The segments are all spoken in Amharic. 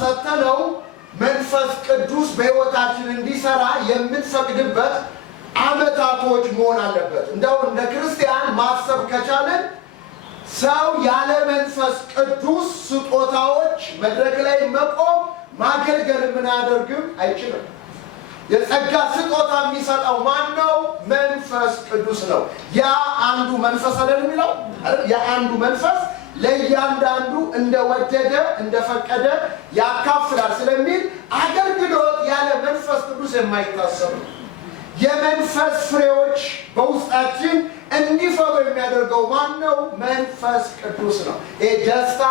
ሰተነው መንፈስ ቅዱስ በሕይወታችን እንዲሰራ የምንፈቅድበት ዓመታቶች መሆን አለበት። እንደው እንደ ክርስቲያን ማሰብ ከቻለን ሰው ያለ መንፈስ ቅዱስ ስጦታዎች መድረክ ላይ መቆም ማገልገል ምን አያደርግም አይችልም። የጸጋ ስጦታ የሚሰጠው ማን ነው? መንፈስ ቅዱስ ነው። ያ አንዱ መንፈስ አይደል የሚለው ያ አንዱ መንፈስ ለእያንዳንዱ እንደወደደ እንደፈቀደ ያካፍላል ስለሚል አገልግሎት ያለ መንፈስ ቅዱስ የማይታሰብ ነው። የመንፈስ ፍሬዎች በውስጣችን እንዲፈሩ የሚያደርገው ማን ነው? መንፈስ ቅዱስ ነው። ደስታ፣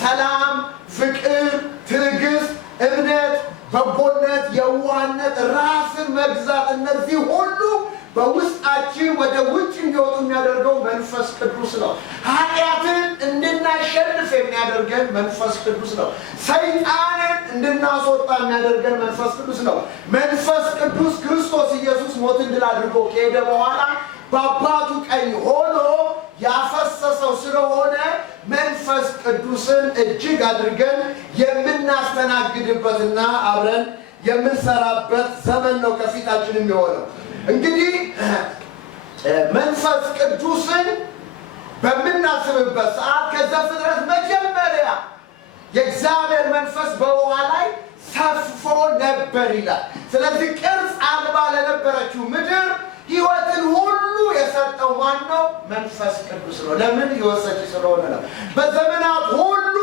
ሰላም፣ ፍቅር፣ ትዕግስት፣ እምነት፣ በጎነት፣ የዋህነት፣ ራስን መግዛት እነዚህ ሁሉ በውስጣችን ወደ ውጭ እንዲወጡ የሚያደርገው መንፈስ ቅዱስ ነው። ኃጢአትን እንድናሸንፍ የሚያደርገን መንፈስ ቅዱስ ነው። ሰይጣንን እንድናስወጣ የሚያደርገን መንፈስ ቅዱስ ነው። መንፈስ ቅዱስ ክርስቶስ ኢየሱስ ሞትን ድል አድርጎ ከሄደ በኋላ በአባቱ ቀኝ ሆኖ ያፈሰሰው ስለሆነ መንፈስ ቅዱስን እጅግ አድርገን የምናስተናግድበትና አብረን የምንሰራበት ዘመን ነው ከፊታችን የሚሆነው። እንግዲህ መንፈስ ቅዱስን በምናስብበት ሰዓት ከዘፍጥረት መጀመሪያ የእግዚአብሔር መንፈስ በውሃ ላይ ሰፎ ነበር ይላል። ስለዚህ ቅርጽ አልባ ለነበረችው ምድር ሕይወትን ሁሉ የሰጠው ማን ነው? መንፈስ ቅዱስ ነው። ለምን? ሕይወት ሰጪ ስለሆነ ነው። በዘመናት ሁሉ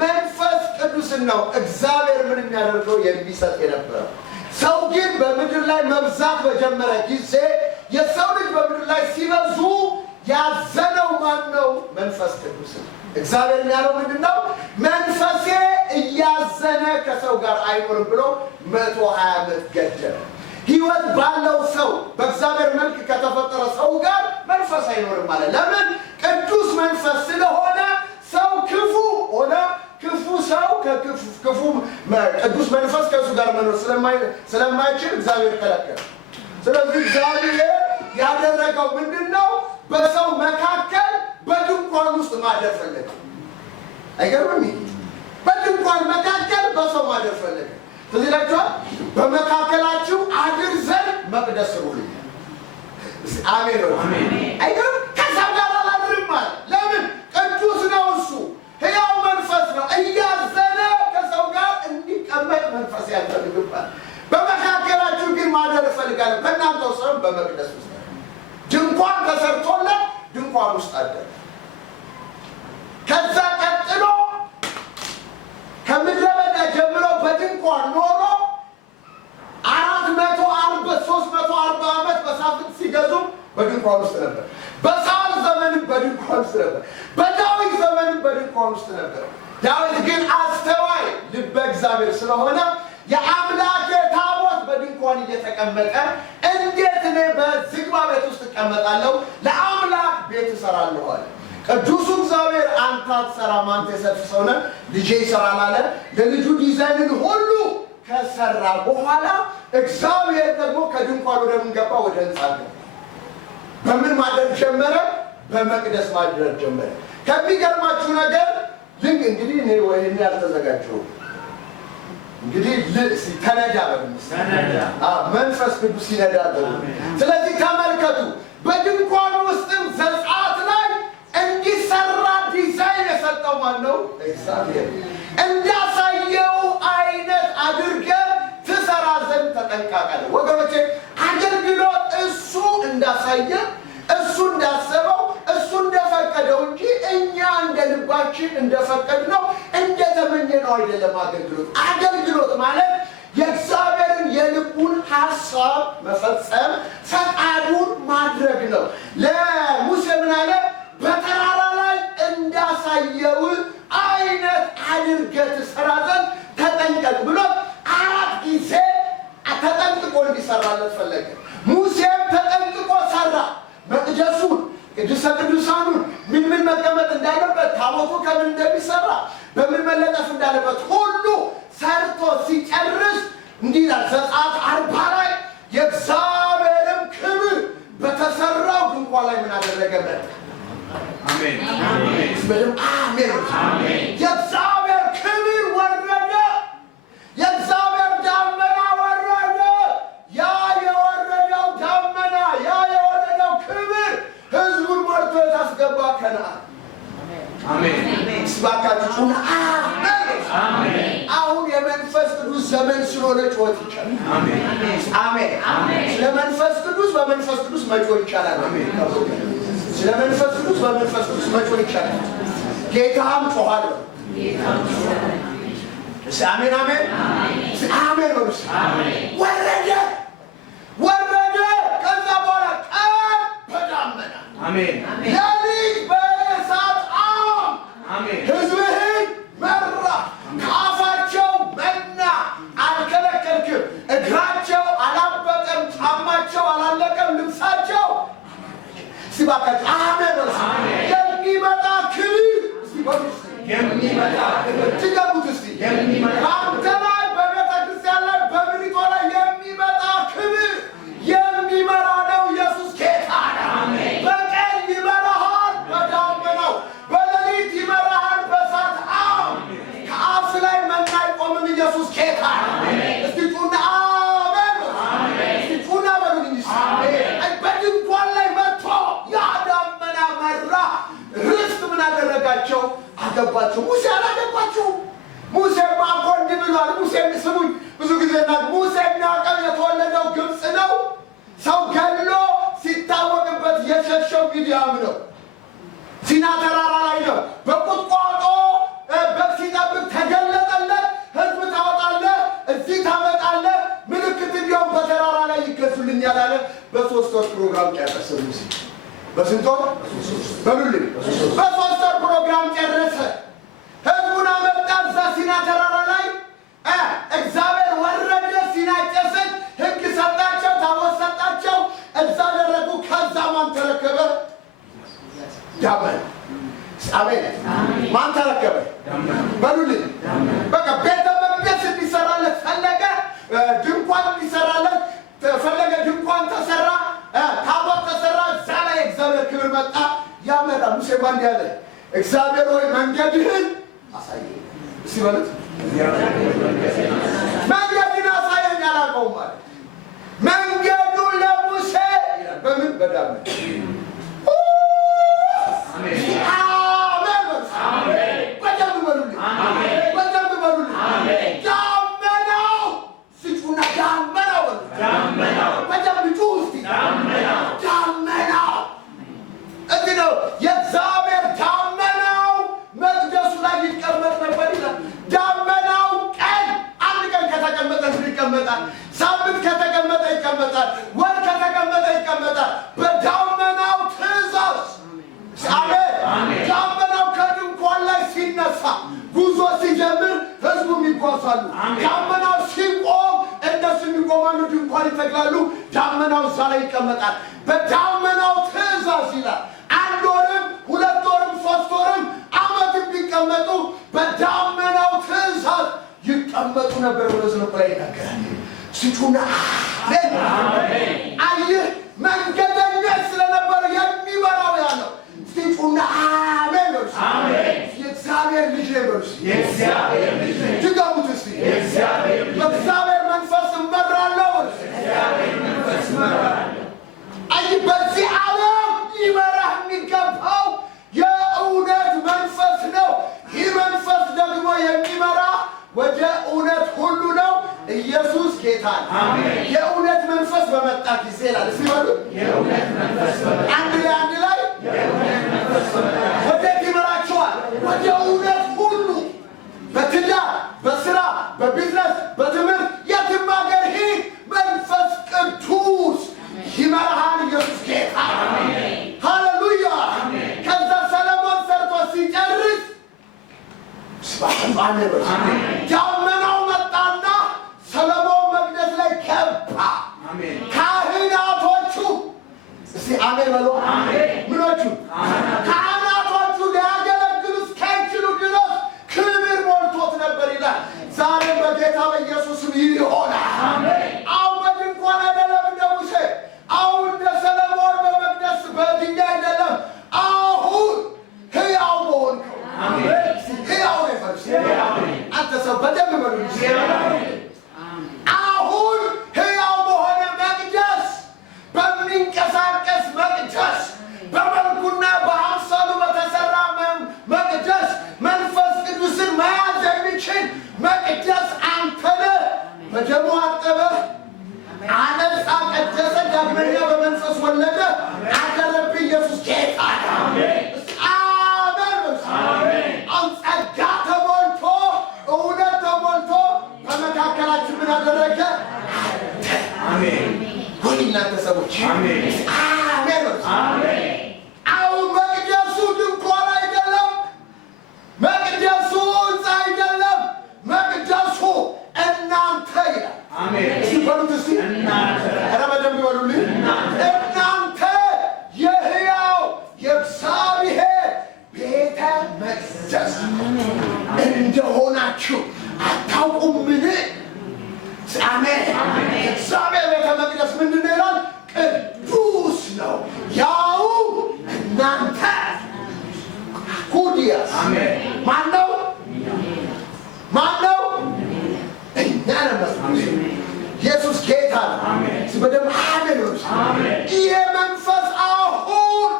መንፈስ ቅዱስን ነው እግዚአብሔር ምን የሚያደርገው የሚሰጥ የነበረው። ሰው ግን በምድር ላይ መብዛት በጀመረ ጊዜ የሰው ልጅ በምድር ላይ ሲበዙ ያዘነው ማን ነው? መንፈስ ቅዱስ ነው። እግዚአብሔር ያለው ምንድን ነው? መንፈሴ እያዘነ ከሰው ጋር አይኖርም ብሎ 120 ዓመት ገደለ። ሕይወት ባለው ሰው በእግዚአብሔር መልክ ከተፈጠረ ሰው ጋር መንፈስ አይኖርም ማለት ለምን? ቅዱስ መንፈስ ስለሆነ ሰው ክፉ ሆነ። ክፉ ሰው ክፉ ቅዱስ መንፈስ ከእሱ ጋር መኖር ስለማይችል እግዚአብሔር ከለከለ። ስለዚህ እግዚአብሔር ያደረገው ምንድን ነው? በሰው መካከል በድንኳን ውስጥ ማደር ፈለገ። አይገርምም? በድንኳን መካከል በሰው ማደር ፈለገ። ስለዚህ ይላችኋል በመካከላችሁ አድር ዘንድ መቅደስ ስሩልኝ። አሜን ነው። አይገርም? ከሰው ጋር አላድርም ማለት ለምን? ቅዱስ ነው እሱ፣ ሕያው መንፈስ ነው። እያዘነ ከሰው ጋር እንዲቀመጥ መንፈስ ያስፈልግባል። በመካከላችሁ ግን ማደር እፈልጋለሁ። በእናንተው ሰው በመቅደስ ውስጥ ድንኳን ተሰርቶለት ድንኳን ውስጥ አደረ። ከዛ ቀጥሎ ከምድረ በዳ ጀምሮ በድንኳን ኖሮ 340 ዓመት በሳፍንት ሲገዙ በድንኳን ውስጥ ነበር። በሳኦል ዘመንም በድንኳን ውስጥ ነበር። በዳዊት ዘመንም በድንኳን ውስጥ ነበር። ዳዊት ግን አስተዋይ ልበ እግዚአብሔር ስለሆነ የአምላኬ ታቦት በድንኳን እየተቀመጠ እንዴት እኔ በዝግባ ቤት ውስጥ እቀመጣለሁ? ለአምላክ ቤት እሰራለሁ አለ። ቅዱሱ እግዚአብሔር አንተ አትሰራም፣ አንተ የሰፊ ሰው ነህ፣ ልጄ ይሰራል አለ። ለልጁ ዲዛይንን ሁሉ ከሰራ በኋላ እግዚአብሔር ደግሞ ከድንኳን ወደ ምን ገባ? ወደ ሕንጻ ገባ። በምን ማድረግ ጀመረ? በመቅደስ ማድረግ ጀመረ። ከሚገርማችሁ ነገር ልክ እንግዲህ እኔ ወይኔ ያልተዘጋጀው እንግዲህ ተነዳ መንፈስ ቅዱስ ይነዳል። ስለዚህ ተመልከቱ፣ በድንኳን ውስጥም ዘጸአት ላይ እንዲሰራ ዲዛይን የሰጠው ማን ነው? እግዚአብሔር። እንዳሳየው አይነት አድርገህ ትሰራ ዘንድ ተጠንቀቃለህ። ወገኖቼ አገልግሎት እሱ እንዳሳየ እሱ እንዳሰበው እሱ እንደፈቀደው እንጂ እኛ እንደ ልባችን እንደፈቀድነው እንደተመኘነው አይደለም። አገልግሎት ማለት የእግዚአብሔርን የልቡን ሐሳብ መፈጸም ፈቃዱን ማድረግ ነው። ለሙሴ ምን አለ? በተራራ ላይ እንዳሳየው አይነት አድርገህ ትሰራ ዘንድ ተጠንቀቅ ብሎ 4 ጊዜ ተጠንቅቆ እንዲሰራለት ፈለገ። ሙሴም ተጠንቅቆ ሰራ። መቅደሱን፣ ቅዱሰ ቅዱሳኑን ምን መቀመጥ እንዳለበት፣ ታቦቱ ከምን እንደሚሰራ፣ በምን መለጠፍ እንዳለበት ሁሉ ሰርቶ ሲጨርስ እንዲህ ይላል ዘጸአት 40 ላይ የእግዚአብሔርም ክብር በተሰራው ድንኳን ላይ ምን አደረገበት? አሜን አሜን አሜን። የእግዚአብሔር ክብር ወረደ ስጩና አሜን። አሁን የመንፈስ ቅዱስ ዘመን ስለሆነ ጩኸት ይቻላል። አሜን። ስለመንፈስ ቅዱስ በመንፈስ ቅዱስ መጮህ ይቻላል። ስለመንፈስ ቅዱስ በመንፈስ ቅዱስ መጮህ ይቻላል። ጌታም ጮኻል። አሜን አሜን አሜን ነው። ወረደ ከዛ በኋላ ቀን በዳመና አሜን ሌሊት በእሳት አሜን ሕዝብህን መራ። ከአፋቸው መና አልከለከልክም፣ እግራቸው አላበጠም፣ ጫማቸው አላለቀም፣ ልብሳቸው ሲባካቸው አሜን ነው። የሚመጣ ክብር የሚመጣ ክብር ትገቡት እስቲ በአንተ ላይ በቤተ ክርስቲያን ላይ በብሪቶ ላይ የሚመጣ ክብር የሚመራ ነው። ኢየሱስ ጌታ ነው። በቀን ይመራሃል በዳመናው፣ በሌሊት ይመራሃል በእሳት ከአፍ ላይ መና አይቆምም። ኢየሱስ ጌታ ነው። እስቲ ጩና አሜን። እስቲ ጩና በሉኝ። በድንኳን ላይ መጥቶ ያ ዳመና መራ። ርስት ምን አደረጋቸው? አገባቸው። ሙሴ አላገባቸው። ሙሴማ እኮ እንዲህ ብሏል። ሙሴ ስሙኝ፣ ብዙ ጊዜ ሙሴ የሚያውቀው የተወለደው ግብፅ ነው። ሰው ገድሎ ሲታወቅበት የሸሸው ሚዲያም ነው። ሲና ተራራ ላይ ነው። በቁጥቋጦ በግ ሲጠብቅ ተገለጠለት። ሕዝብ ታወጣለህ፣ እዚህ ታመጣለህ፣ ምልክት እንዲያውም በተራራ ላይ ይገዙልኛል አለ። በ3 ወር ፕሮግራም ጨረሰ ሙሴ። በስንት ወር? በሉልኝ። በ3 ወር ፕሮግራም ጨረሰ። ሕዝቡን አመጣ። እዛ ሲና ተራራ ላይ እግዚአብሔር ወረደ። ሲና ጨሰች። ሕግ ሰጣቸው፣ ታቦት ሰጣቸው። እዛ ደረጉ። ከዛ ማን ተረከበ? ዳመና። አሜን። ማን ተረከበ? በሉልኝ። በቃ ቤተ መቅደስ እንዲሰራለት ፈለገ። ድንኳን እንዲሰራለት ፈለገ። ድንኳን ተሰራ፣ ታቦት ተሰራ። እዛ ላይ እግዚአብሔር ክብር መጣ። ያመራ ሙሴ ማን ያለ እግዚአብሔር ሆይ መንገድህን አሳየኝ። እስቲ በሉት መንገድህን አሳየኝ። አላውቀውም ማለት መንገዱን ለሙሴ በምን በዳመና በደንብ በሉልኝ። በደንብ በሉልኝ። ዳመናው ስጩና ዳመናው በደንብ ጩሁ እስቲ ዳመናው እዚህ ነው። የእግዚአብሔር ዳመናው መቅደሱ ላይ ይቀመጥ ነበር ይላል። ዳመናው ቀን አንድ ቀን ከተቀመጠ ይቀመጣል። ሳምንት ከተቀመጠ ይቀመጣል። ወር ከተቀመጠ ይቀመጣል። በዳመናው ትእዛዝ አሜን። ዳመናው ከድንኳን ላይ ሲነሳ ጉዞ ሲጀምር ሕዝቡም ይጓዛሉ። ዳመናው ሲቆም እነሱ የሚቆማሉ፣ ድንኳን ይተክላሉ። ዳመናው እዛ ላይ ይቀመጣል። በዳመናው ትእዛዝ ይላል። 1 ወርም 2 ወርም 3 ወርም ዓመትም ቢቀመጡ በዳመናው ትእዛዝ ይቀመጡ ነበር ብሎ ዝም ብሎ ይናገራል። ስጩና አየህ፣ መንገደኞች ስለነበረ የሚመራው ያለው ስጩና አሜን። የእግዚአብሔር ልጅ ነው። የእግዚአብሔር ልጅ ድገሙት እስቲ። በእግዚአብሔር መንፈስ እመራለሁ። አይ በዚህ ዓለም ሊመራህ የሚገባው የእውነት መንፈስ ነው። ይህ መንፈስ ደግሞ የሚመራ ወደ እውነት ሁሉ ነው። ኢየሱስ ጌታ ነው። የእውነት መንፈስ በመጣ ጊዜ ይላል። እስቲ በሉ የእውነት መንፈስ በመጣ አንድ ላይ የእውነት መንፈስ በመጣ ወዴት ይመራቸዋል? ወደ እውነት ሁሉ። በትዳር፣ በስራ፣ በቢዝነስ፣ በትምህርት የትም ሀገር ሂድ፣ መንፈስ ቅዱስ ይመራሃል። ኢየሱስ ጌታ ሃሌሉያ። ከዛ ሰለሞን ሰርቶ ሲጨርስ ዳመናው መጣና ሰለሞን መቅደስ ላይ ገባ። ካህናቶቹ እስቲ አሜን በሉ። ምኖቹ ካህናቶቹ ሊያገለግሉ እስከሚችሉ ድረስ ክብር ሞልቶት ነበር ይላል። ዛሬም በጌታ በኢየሱስም ይሆናል። አሁን በድንኳን አይደለም እንደ ሙሴ፣ አሁን እንደ ሰለሞን በመቅደስ በድንጋይ አይደለም። አሁን ሕያው በሆንከው ሕያው አንተ ሰው በደንብ በሉ። አሁን ሕያው በሆነ መቅደስ፣ በሚንቀሳቀስ መቅደስ፣ በመልኩና በአምሳሉ በተሰራ መቅደስ መንፈስ ቅዱስ በደሙ አጠበ፣ አነጻ፣ ቀደሰ፣ ዳግመኛ በመንፈስ ወለደ፣ አቀረብ። ኢየሱስ ጌታ ነው። አሜን። አሁን ጸጋ ተሞልቶ እውነት ተሞልቶ በመካከላችን ምን አደረገ? አሜን። ወይ እናንተ ሰዎች አሜን። አሜን። አሁን መቅደሱ ድንኳን አይደለም፣ መቅደሱ ሕንፃ አይደለም፣ መቅደሱ እናንተ ይላል። አሜን። እስቲ በሉት እስቲ እናንተ። ኧረ በደንብ ይበሉልኝ። እናንተ የሕያው የእግዚአብሔር ቤተ መቅደስ እንደሆናችሁ አታውቁምን? አሜን። እግዚአብሔር ቤተ መቅደስ ምንድን ነው ይላል? ቅዱስ ነው፣ ያው እናንተ ኩዲያስ ማነው? እኛ ነን። ኢየሱስ ጌታ ነው። በደም አሜን። ይሄ መንፈስ አሁን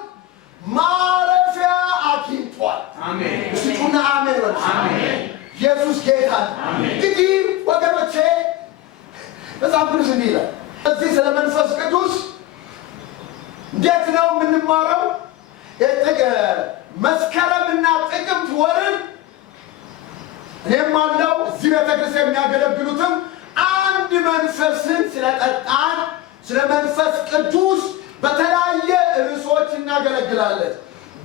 ማረፊያ አግኝቷል። ስጡና አሜን። ኢየሱስ ጌታ ነው። እንግዲህ ወገኖቼ መጽሐፍ ቅዱስ እንዲህ ይላል። እዚህ ስለ መንፈስ ቅዱስ እንዴት ነው የምንማረው? መስከረምና ጥቅምት ወርን እኔም አለው እዚህ ቤተክርስቲያን የሚያገለግሉትም አንድ መንፈስን ስለጠጣን ስለ መንፈስ ቅዱስ በተለያየ ርዕሶች እናገለግላለን።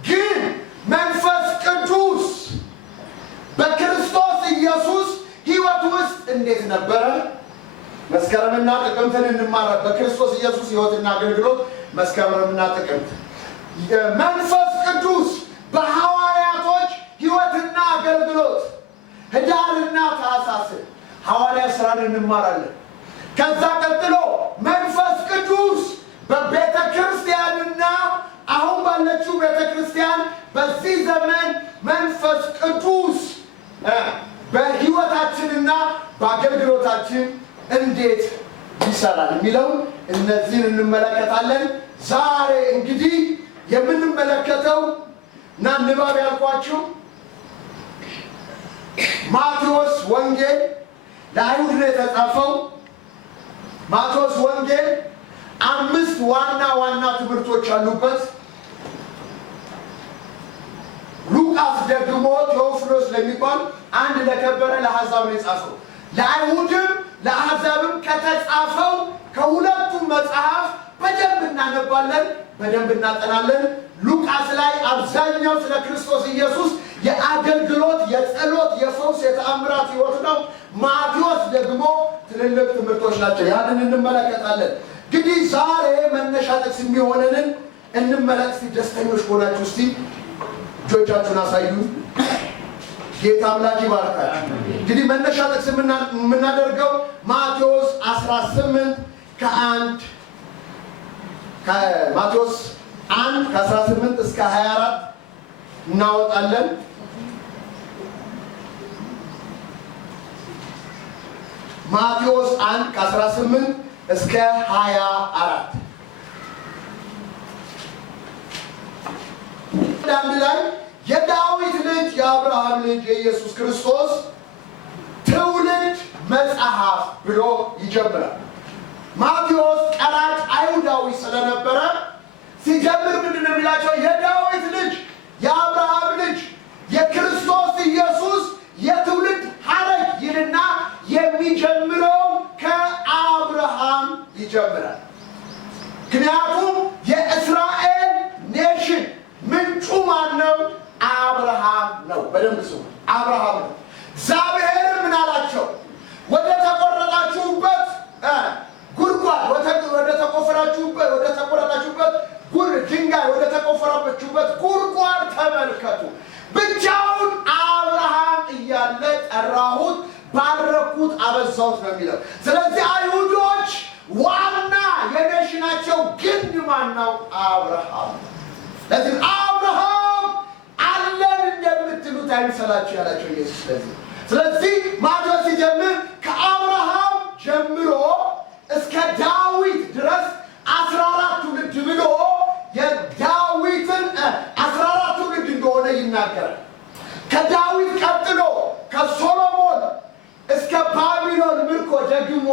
ግን መንፈስ ቅዱስ በክርስቶስ ኢየሱስ ሕይወት ውስጥ እንዴት ነበረ? መስከረምና ጥቅምትን እንማራለን። በክርስቶስ ኢየሱስ ሕይወትና አገልግሎት መስከረምና ጥቅምት። መንፈስ ቅዱስ በሐዋርያቶች ሕይወትና አገልግሎት ህዳርና ታኅሳስ ሐዋርያ ሥራን እንማራለን። ከዛ ቀጥሎ መንፈስ ቅዱስ በቤተ ክርስቲያንና አሁን ባለችው ቤተ ክርስቲያን በዚህ ዘመን መንፈስ ቅዱስ በሕይወታችንና በአገልግሎታችን እንዴት ይሰራል የሚለውን እነዚህን እንመለከታለን። ዛሬ እንግዲህ የምንመለከተው እና ንባብ ያልኳችሁ ማቴዎስ ወንጌል ለአይሁድ ነው የተጻፈው። ማቴዎስ ወንጌል 5 ዋና ትምህርቶች አሉበት። ሉቃስ ደግሞ ቴዎፍሎስ ለሚባል አንድ ለከበረ ለአሕዛብ ነው የጻፈው። ለአይሁድም ለአሕዛብም ከተጻፈው ከሁለቱም መጽሐፍ በደንብ እናነባለን፣ በደንብ እናጠናለን። ሉቃስ ላይ አብዛኛው ስለ ክርስቶስ ኢየሱስ የአገልግሎት፣ የጸሎት፣ የፈውስ፣ የተአምራት ሕይወት ነው። ማቴዎስ ደግሞ ትልልቅ ትምህርቶች ናቸው። ያንን እንመለከታለን። እንግዲህ ዛሬ መነሻ ጥቅስ የሚሆነንን እንመለከት። ደስተኞች ሆናችሁ እስቲ እጆቻችሁን አሳዩ። ጌታ አምላክ ይባርካል። እንግዲህ መነሻ ጥቅስ የምናደርገው ማቴዎስ 18 ማቴዎስ 1 ከ18 እስከ 24 እናወጣለን። ማቴዎስ 1 ከ18 እስከ 24 አንድ ላይ የዳዊት ልጅ የአብርሃም ልጅ የኢየሱስ ክርስቶስ ትውልድ መጽሐፍ ብሎ ይጀምራል። ማቴዎስ ቀራጭ አይሁዳዊ ስለነበረ ሲጀምር ምንድን ነው የሚላቸው? የዳዊት ልጅ የአብርሃም ልጅ የክርስቶስ ኢየሱስ የትውልድ ሐረግ ይልና የሚጀምረው ከአብርሃም ይጀምራል። ምክንያቱም የእስራኤል ኔሽን ምንጩ ማን ነው? አብርሃም ነው። በደንብ ስሙ፣ አብርሃም ነው። እግዚአብሔር ምን አላቸው? ወደ ተቆረጣችሁበት ጉድጓድ፣ ወደ ተቆረጣችሁበት ድንጋይ፣ ወደ ተቆፈረባችሁበት ጉድጓድ ተመልከቱ። ብቻውን አብርሃም እያለ ጠራሁት፣ ባረኩት፣ አበዛሁት ነው የሚለው። ስለዚህ አይሁዶች ዋና የኔሽናቸው ግንድ ማን ነው? አብርሃም። ስለዚህ አብርሃም አለን እንደምትሉት አይምሰላችሁ ያላቸው ኢየሱስ። ስለዚህ ማቴዎስ ሲጀምር ከአብርሃም ጀምሮ እስከ ዳዊት ድረስ 14 ትውልድ ብሎ የዳዊትን 14 ትውልድ እንደሆነ ይናገራል። ከዳዊት ቀጥሎ ከሶሎሞን እስከ ባቢሎን ምርኮ ደግሞ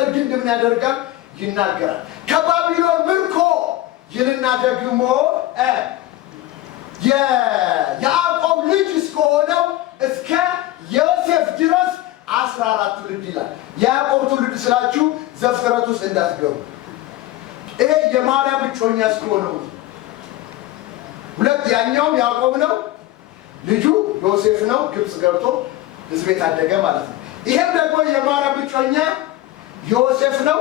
ዘር ግንድ ምን ያደርጋል ይናገራል። ከባቢሎን ምርኮ ይልና ደግሞ የያዕቆብ ልጅ እስከሆነው እስከ ዮሴፍ ድረስ 14 ትውልድ ይላል። የያዕቆብ ትውልድ ስላችሁ ዘፍጥረት ውስጥ እንዳትገቡ። ይሄ የማርያም እጮኛ እስከሆነው ሁለት ያኛውም ያዕቆብ ነው፣ ልጁ ዮሴፍ ነው፣ ግብጽ ገብቶ ሕዝብ የታደገ ማለት ነው። ይሄም ደግሞ የማርያም እጮኛ ዮሴፍ ነው፣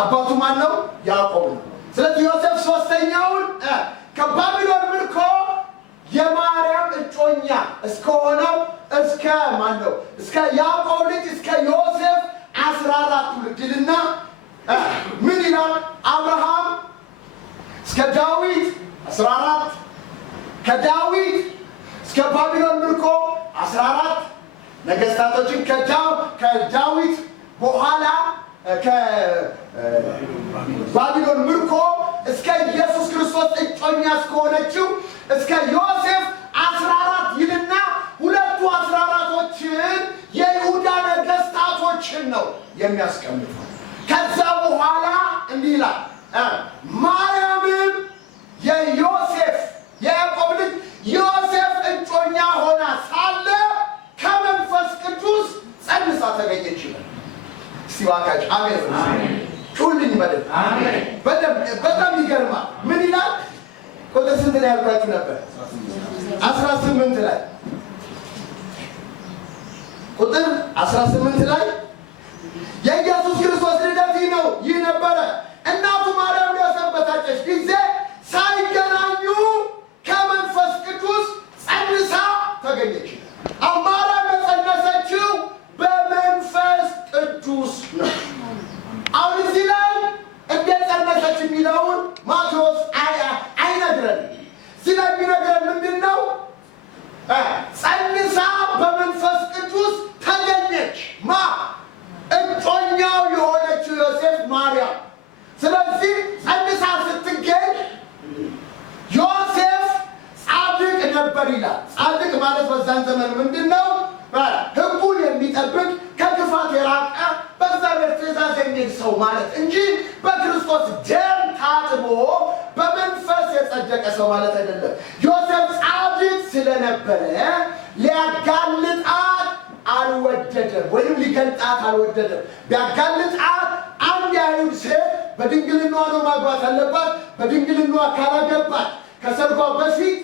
አባቱ ማን ነው? ያዕቆብ ነው። ስለዚህ ዮሴፍ ሶስተኛውን ከባቢሎን ምርኮ የማርያም እጮኛ እስከሆነው እስከ ማን ነው? እስከ ያዕቆብ ልጅ እስከ ዮሴፍ 14 ትውልድ ይልና ምን ይላል? አብርሃም እስከ ዳዊት 14፣ ከዳዊት እስከ ባቢሎን ምርኮ 14 ነገስታቶችን ከዳዊት በኋላ ከባቢሎን ምርኮ እስከ ኢየሱስ ክርስቶስ እጮኛ እስከሆነችው እስከ ዮሴፍ 14 ይልና ሁለቱ 14ቶችን የይሁዳ ነገስታቶችን ነው የሚያስቀምጠው። ከዛ በኋላ እንዲህ ይላል ማርያምም የዮሴፍ የያዕቆብ ልጅ ዮሴፍ እጮኛ ሆና ሳለ ከመንፈስ ቅዱስ ጸንሳ ተገኘች ይላል። እስቲ ዋካች አሜን ሁሉኝ በደም አሜን። በጣም ይገርማል። ምን ይላል? ቁጥር ስንት ላይ ያልኳችሁ ነበር? 18 ላይ ቁጥር 18 ላይ የኢየሱስ ክርስቶስ ልደት ነው ይህ ነበረ። እናቱ ማርያም ዮሴፍ በታጨች ጊዜ ሳይገናኙ ከመንፈስ ቅዱስ ጸንሳ ተገኘች። ማርያም የጸነሰችው በመንፈስ ቅዱስ ነው። አሁን እዚህ ላይ እንዴት ጸነሰች የሚለውን ማቴዎስ አይነግረን። እዚህ ላይ የሚነግረን ምንድን ነው? ጸንሳ በመንፈስ ቅዱስ ተገኘች። እጮኛው የሆነችው ዮሴፍ ማርያም። ስለዚህ ጸንሳ ስትገኝ ዮሴፍ ጻድቅ ነበር ይላል። ጻድቅ ማለት በዛን ዘመን ምንድን ነው? ሕጉን የሚጠብቅ ከክፋት የራቀ በእግዚአብሔር ትእዛዝ የሚሄድ ሰው ማለት እንጂ በክርስቶስ ደም ታጥቦ በመንፈስ የጸደቀ ሰው ማለት አይደለም። ዮሴፍ ጻድቅ ስለነበረ ሊያጋልጣት አልወደደም፣ ወይም ሊገልጣት አልወደደም። ቢያጋልጣት አንድ የአይሁድ ሴት በድንግልናዋ ነው ማግባት አለባት። በድንግልናዋ ካላገባት ከሰርጓ በፊት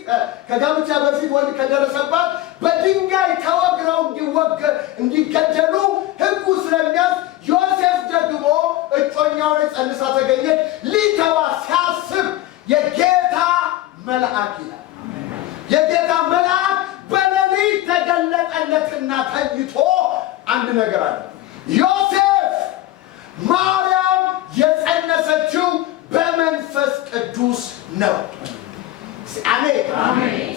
ከጋብቻ በፊት ወንድ ከደረሰባት በድንጋይ ተወግረው እንዲገደሉ ሕጉ ስለሚያዝ ዮሴፍ ደግሞ እጮኛውን ጸንሳ ተገኘች። ሊተዋ ሲያስብ የጌታ መልአክ ይላል። የጌታ መልአክ በሌሊት ተገለጠለትና ተኝቶ አንድ ነገር አለ። ዮሴፍ ማርያም የጸነሰችው በመንፈስ ቅዱስ ነው። አሜን አሜን።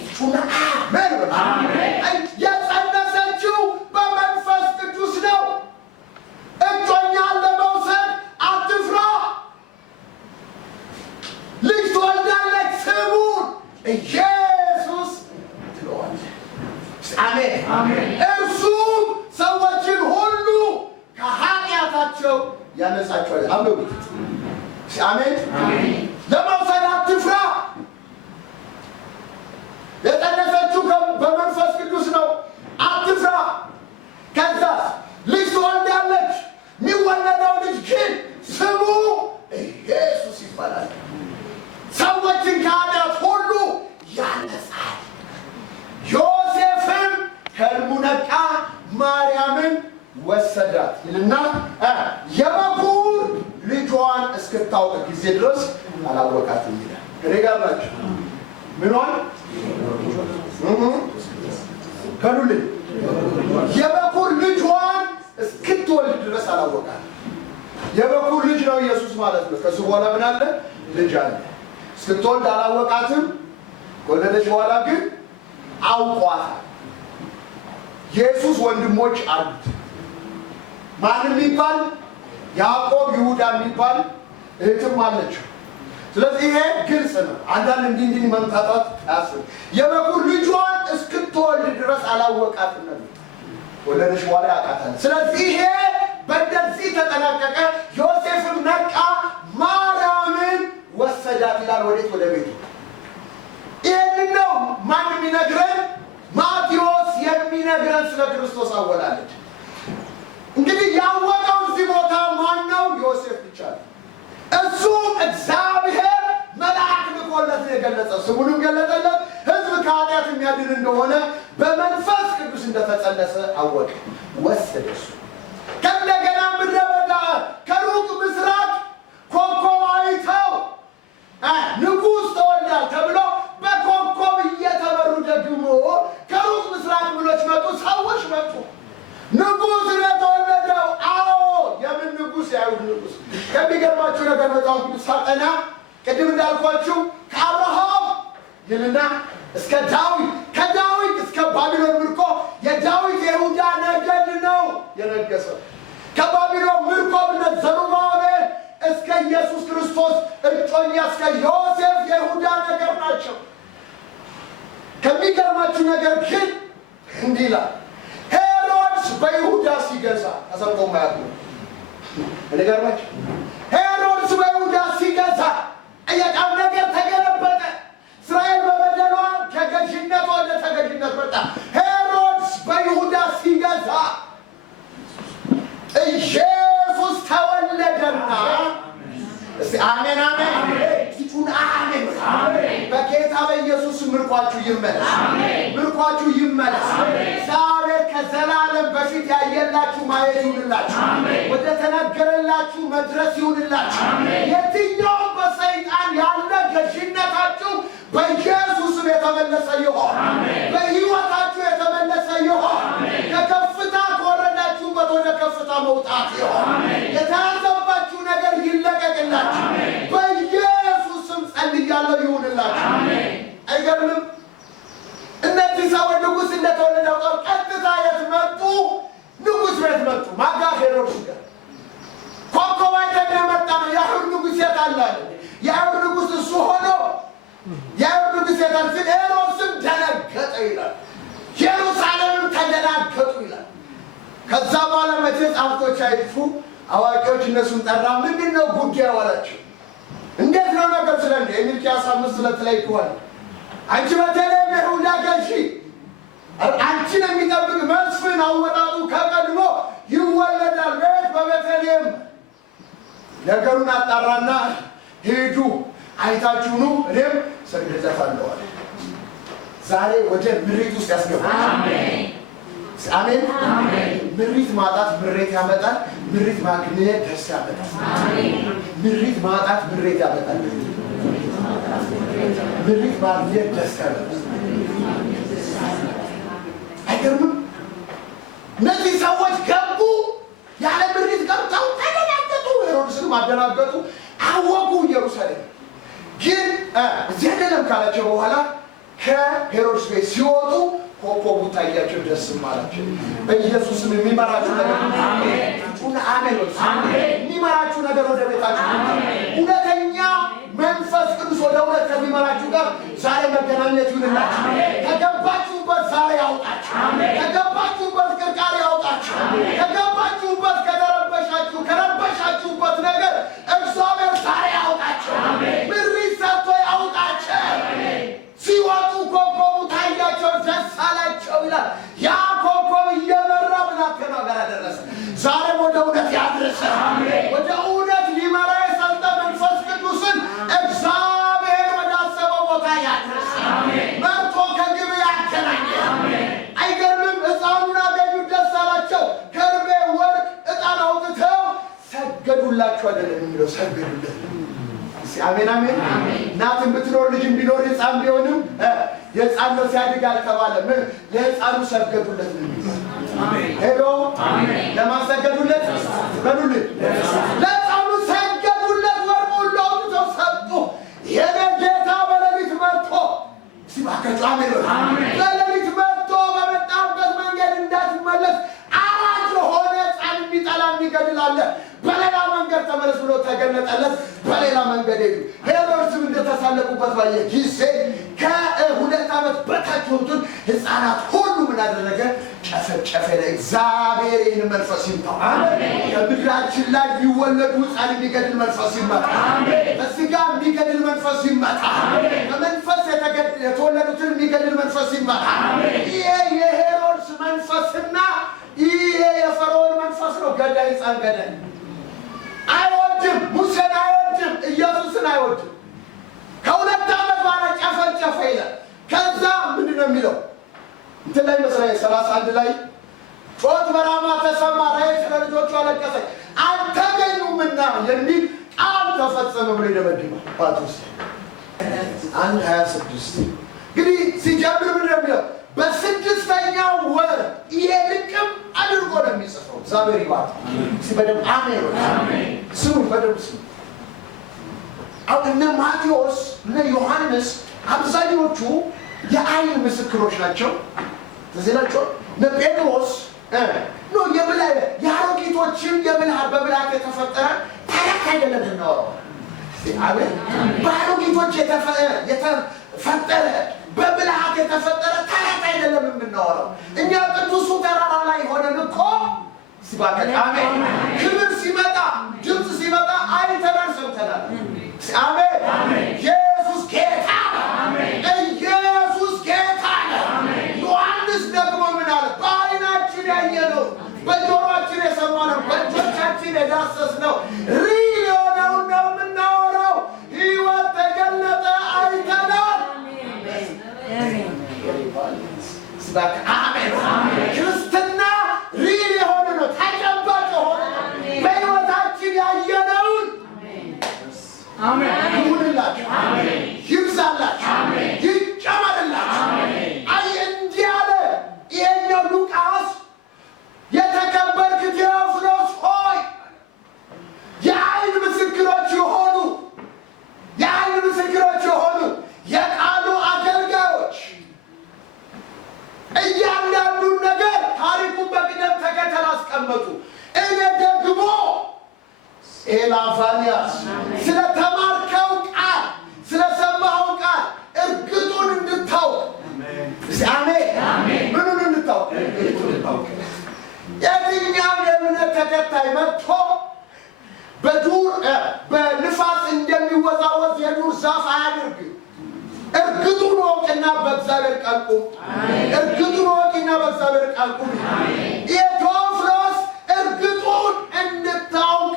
የጸነሰችው በመንፈስ ቅዱስ ነው። እጮኛን ለመውሰድ አትፍራ። ልጅ ትወልዳለች፣ ስሙን ኢየሱስ ትለዋለች። አሜን አሜን። እርሱም ሰዎችን ሁሉ ከኃጢአታቸው ያነጻቸዋል። አንብቡት። አሜን አሜን። ለመውሰድ አትፍራ። የጸነሰችው በመንፈስ ቅዱስ ነው። አትፍራ። ከዛ ልጅ ትወልዳለች። የሚወለደው ልጅ ግን ስሙ ኢየሱስ ይባላል። ሰዎችን ከኃጢአት ሁሉ ያነጻል። ዮሴፍም ሕልሙ ነቃ፣ ማርያምን ወሰዳት ይልና የበኩር ልጇን እስክታውቅ ጊዜ ድረስ አላወቃትም ይላል። እኔ ጋር ናቸው። ምኗን ከሉልኝ። የበኩር ልጇን እስክትወልድ ድረስ አላወቃትም። የበኩር ልጅ ነው ኢየሱስ ማለት ነው። ከሱ በኋላ ምን አለ? ልጅ አለ። እስክትወልድ አላወቃትም። ከወለደች በኋላ ግን አውቋታል። ኢየሱስ ወንድሞች አሉት። ማንም የሚባል ያዕቆብ፣ ይሁዳ የሚባል እህትም አለችው። ስለዚህ ይሄ ግልጽ ነው። አንዳንድ እንዲህ መምታታት አያስብ። የበኩር ልጇን እስክትወልድ ድረስ አላወቃትም ነው። ወለደች በኋላ ያውቃታል። ስለዚህ ይሄ በእንደዚህ ተጠናቀቀ። ዮሴፍም ነቃ፣ ማርያምን ወሰዳት ይላል። ወዴት? ወደ ቤቱ። ይህንን ነው ማን የሚነግረን? ማቴዎስ የሚነግረን ስለ ክርስቶስ አወላለድ። እንግዲህ ያወቀው እዚህ ቦታ ማን ነው? ዮሴፍ ብቻ ነው። እሱም እግዚአብሔር መልአክ ልኮለት ነው የገለጸው። ስሙንም ገለጠለት። ሕዝብ ከኃጢአት የሚያድን እንደሆነ በመንፈስ ቅዱስ እንደተጸነሰ አወቀ፣ ወሰደ። እሱ ከእንደገና ምድረ በዳ ከሩቅ ምስራቅ ኮከብ አይተው ንጉሥ ተወልዷል ተብሎ በኮከብ እየተመሩ ደግሞ ከሩቅ ምስራቅ ብሎች መጡ፣ ሰዎች መጡ። ንጉሥ የተወለደው አዎ፣ የምን ንጉሥ? የአይሁድ ንጉሥ። ከሚገርማችሁ ነገር መጽሐፍ ቅዱስ ሳጠና ቅድም እንዳልኳችሁ ከአብርሃም ይልና እስከ ዳዊት፣ ከዳዊት እስከ ባቢሎን ምርኮ የዳዊት የይሁዳ ነገድ ነው የነገሰው። ከባቢሎን ምርኮ እነ ዘሩባቤል እስከ ኢየሱስ ክርስቶስ እጮኛ እስከ ዮሴፍ የይሁዳ ነገር ናቸው። ከሚገርማችሁ ነገር ግን እንዲህ ይላል፣ ሄሮድስ በይሁዳ ሲገዛ ተሰምቶ ማያት ነው። እንገርማችሁ፣ ሄሮድስ በይሁዳ ሲገዛ እያቃም ነገር ተገለበጠ። እስራኤል በበደሏ ከገዥነት ወደ ተገዥነት መጣ። ሄሮድስ በይሁዳ ሲገዛ ኢየሱስ ተወለደና፣ እስቲ አሜን አሜን ይሁን። አሜን በጌታ በኢየሱስ ምርኳችሁ ይመለስ፣ ምርኳችሁ ይመለስ። እግዚአብሔር ከዘላለም በፊት ያየላችሁ ማየት ይሁንላችሁ፣ ወደ ተነገረላችሁ መድረስ ይሁንላችሁ። የትኛውም በሰይጣን ያለ ገዥነታችሁ በኢየሱስም የተመለሰ ይሆን፣ በሕይወታችሁ የተመለሰ ይሆን። ከከፍታ ከወረዳችሁበት ወደ ከፍታ መውጣት ይሆን። የተያዘባችሁ ነገር ይለቀቅላችሁ በኢየሱስም ጸልያለሁ፣ ይሁንላችሁ። አይገርምም? እነዚህ ሰዎች ንጉሥ እንደተወለደ አውቀው ቀጥታ የት መጡ? ንጉሥ ቤት መጡ። ማጋ ሄሮድስ ጋር ኮከብ አይተን የመጣ ነው። የአይሁድ ንጉሥ የት አለ? የአይሁድ ንጉሥ እሱ ሆኖ የአይሁድ ንጉሥ የት አለ? ሄሮድስም ደነገጠ ይላል። ኢየሩሳሌምም ተደናገጡ ይላል። ከዛ በኋላ መቼ ጻፍቶች አይጥፉ አዋቂዎች እነሱን ጠራ። ምንድን ነው ጉዳዩ አላቸው። እንዴት ነው ነገር? ስለ እንደ ሚልክያስ 5:2 ላይ ይሆናል። አንቺ በተለይም የይሁዳ ገዢ አንቺን የሚጠብቅ መስፍን አወጣጡ ከቀድሞ ይወለዳል። ቤት በቤተልሔም ነገሩን አጣራና ሄዱ፣ አይታችሁ ኑ፣ እኔም ሰግድለታለሁ አለ። ዛሬ ወደ ምሪት ውስጥ ያስገባል። አሜን አሜን። ምሪት ማጣት ምሬት ያመጣል። ምሪት ማግኘት ደስታ ያመጣል። ምሪት ማጣት ምሬት ያመጣል። ምሪት ማግኘት ደስታ ያመጣል። አይገርምም? እነዚህ ሰዎች ገቡ፣ ያለ ምሪት ገብተው ተደናገጡ። ሄሮድስንም አደናገጡ፣ አወቁ። ኢየሩሳሌም ግን እዚህ አይደለም ካላቸው በኋላ ከሄሮድስ ቤት ሲወጡ ኮከቡ ታያቸው፣ ደስም አላቸው። በኢየሱስም የሚመራችሁ ነገር አሜን፣ የሚመራችሁ ነገር ወደ ቤታችሁ እውነተኛ መንፈስ ቅዱስ ወደ እውነት ከሚመራችሁ ጋር ዛሬ መገናኘት ይሁንላችሁ። ከገባችሁበት ዛሬ ያውጣችሁ። ከገባችሁበት ቅርቃር ያውጣችሁ። ከገባችሁበት ከረበሻችሁበት ነገር እግዚአብሔር ዛሬ ያውጣችሁ። ምሪት ሰጥቶ ያውጣችሁ። ሲወጡ ኮከቡ ታያቸው፣ ደስ አላቸው ይላል። ያ ኮከብ እየመራ ብላቴና ጋር ደረሰ። ዛሬም ወደ እውነት ያድርሰ። ወደ እውነት ሊመራ የሰጠ መንፈስ ቅዱስን እግዚአብሔር ወደ አሰበው ቦታ ያድርሰ። መርቶ ከግብ ያገናኘ። አይገርምም? ሕፃኑን አገኙ፣ ደስ አላቸው። ከርቤ፣ ወርቅ፣ ዕጣን አውጥተው ሰገዱላቸው። አይደለም የሚለው ሰገዱለት። አሜን አሜን። እናትም ብትኖር ልጅም ቢኖር ሕፃን ቢሆንም የሕፃን ነው ሲያድግ አልተባለም። ለሕፃኑ ሰገዱለት ነው የሚለው። ሄሎ ለማን ሰገዱለት? በሉልኝ። ለሕፃኑ ሰገዱለት። ወርቅ ሁሉ አውጥተው ሰጡ። የኔ ጌታ በሌሊት መጥቶ ሲባከጩ አሜን። በሌሊት መጥቶ በመጣበት መንገድ እንዳትመለስ አራጅ የሆነ ሕፃን የሚጠላ የሚገድል ገድል አለ። በሌላ መንገድ ተመለስ ብሎ ተገለጠለት። በሌላ መንገድ ሄዱ። ሄሮድስም እንደተሳለቁበት ባየ ጊዜ ከ2 ዓመት በታች የሆኑትን ሕፃናት ሁሉ ምን አደረገ? ጨፈጨፈ። እግዚአብሔር ይህን መንፈስ ይምታው። ከምድራችን ላይ የሚወለዱ ሕፃን የሚገድል መንፈስ ይመጣ። በስጋ የሚገድል መንፈስ ይመጣ። በመንፈስ የተወለዱትን የሚገድል መንፈስ ይመጣ። ይሄ የሄሮድስ መንፈስና ይሄ የፈርዖን መንፈስ ነው። ገዳይ፣ ሕፃን ገዳይ አይወድም። ሙሴን አይወድም። ኢየሱስን አይወድም። ከ2 ዓመት በኋላ ጨፈጨፈ ይላል። ከዛ ምንድን ነው የሚለው? እንትን ላይ መሰለኝ 31 ላይ ጮት በራማ ተሰማ፣ ራሔል ስለ ልጆቿ አለቀሰች አልተገኙምና የሚል ቃል ተፈጸመ ብሎ ይደመድማል። ጳውሎስ 1:26 እንግዲህ ሲጀምር ምንድን ነው የሚለው? በ6ኛው ወር ይሄ ልቅም አድርጎ ነው የሚጽፈው። እግዚአብሔር ይባርክ። በደምብ አሜን። ስሙ፣ በደምብ ስሙ። አሁን እነ ማቴዎስ እነ ዮሐንስ አብዛኞቹ የአይን ምስክሮች ናቸው። እዚህ ናቸው። እነ ጴጥሮስ የአሮጊቶችን በብልሃት የተፈጠረ ታሪክ አይደለም የምናወራው። አሜን። በአሮጊቶች የተፈጠረ በብልሃት የተፈጠረ ታሪክ አይደለም የምናወራው። እኛ ቅዱሱ ተራራ ላይ ሆነን እኮ ሲባከል አሜን፣ ክብር ሲመጣ ድምፅ ሲመጣ አይተናል፣ ሰምተናል። አሜን። ኢየሱስ ጌታ ነው። ኢየሱስ ጌታ ነው። ዮሐንስ ደግሞ ምን አለ? በዓይናችን ያየነው፣ በጆሮአችን የሰማነው፣ በእጆቻችን የዳሰስነው ሪል የሆነውን ነው የምናወራው። ሕይወት ተገለጠ፣ አይተናል። አሜን። ክርስትና ሪል የሆነ ነው፣ ተጨባጭ የሆነ ነው። በሕይወታችን ያየነውን ይሁንላችሁ፣ ይብዛላችሁ፣ ይጨመርላችሁ። እንዲህ አለ። ይሄኛው ሉቃስ የተከበርክ ቴዎፍሎስ ሆይ የአይን ምስክሮች የሆኑ የቃሉ አገልጋዮች እያንዳንዱን ነገር ታሪኩን በቅደም ተከተል አስቀመጡ። እኔ ደግሞ ኤላፋንያስ ስለተማርከው ቃል ስለሰማኸው ቃል እርግጡን እንድታውቅ አሜን። ምኑን እንድታውቅ? የትኛውም የእምነት ተከታይ መጥቶ በዱር በንፋስ እንደሚወዛወዝ የዱር ዛፍ አያድርግ። እርግጡን ወቅና በእግዚአብሔር ቃል ቁም። እርግጡን ወቅና በእግዚአብሔር ቃል ቁም። የቴዎፍሎስ እርግጡን እንድታውቅ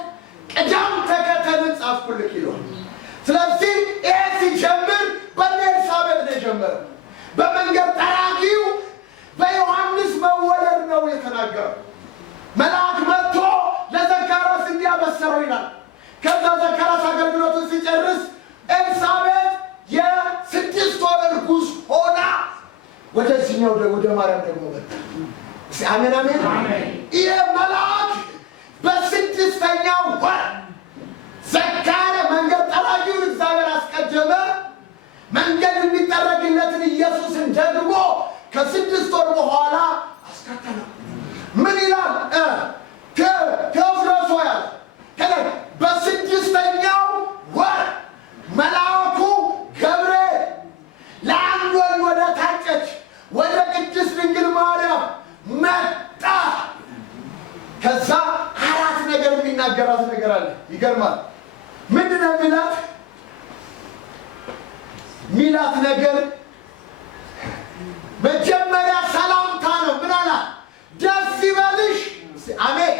ቅደም ተከተልን ጻፍኩልህ ይሏል። ስለዚህ ይሄ ሲጀምር በኤልሳቤጥ ነው የጀመረው። በመንገድ ጠራጊው በዮሐንስ መወለድ ነው የተናገረው። መልአክ መጥቶ ለዘካርያስ እንዲያበሰረው ይላል። ከዛ ዘካርያስ አገልግሎቱን ሲጨርስ ኤልሳቤጥ የ6 ወር እርጉዝ ሆና ወደዚህኛው ወደ ማርያም ደግሞ መጣ። አሜን አሜን። ይሄ መልአክ በ6ኛው ወር ዘካርያስ መንገድ ጠራጊውን እግዚአብሔር አስቀደመ። መንገድ የሚጠረግለትን ኢየሱስን ደግሞ ከ6 ወር በኋላ አስከተለው። ምን ይላል? ቴዎፍሎስ ሆይ አለ ከላይ በ6ኛው ወር መልአኩ ገብርኤል ለአንድ ወር ወደ ታጨች ወደ ቅድስት ድንግል ማርያም መጣ። ከዛ 4 ነገር የሚናገራት ነገር አለ። ይገርማል። ምንድን ነው ሚላት ነገር? መጀመሪያ ሰላምታ ነው። ምን አላት? ደስ ይበልሽ። አሜን።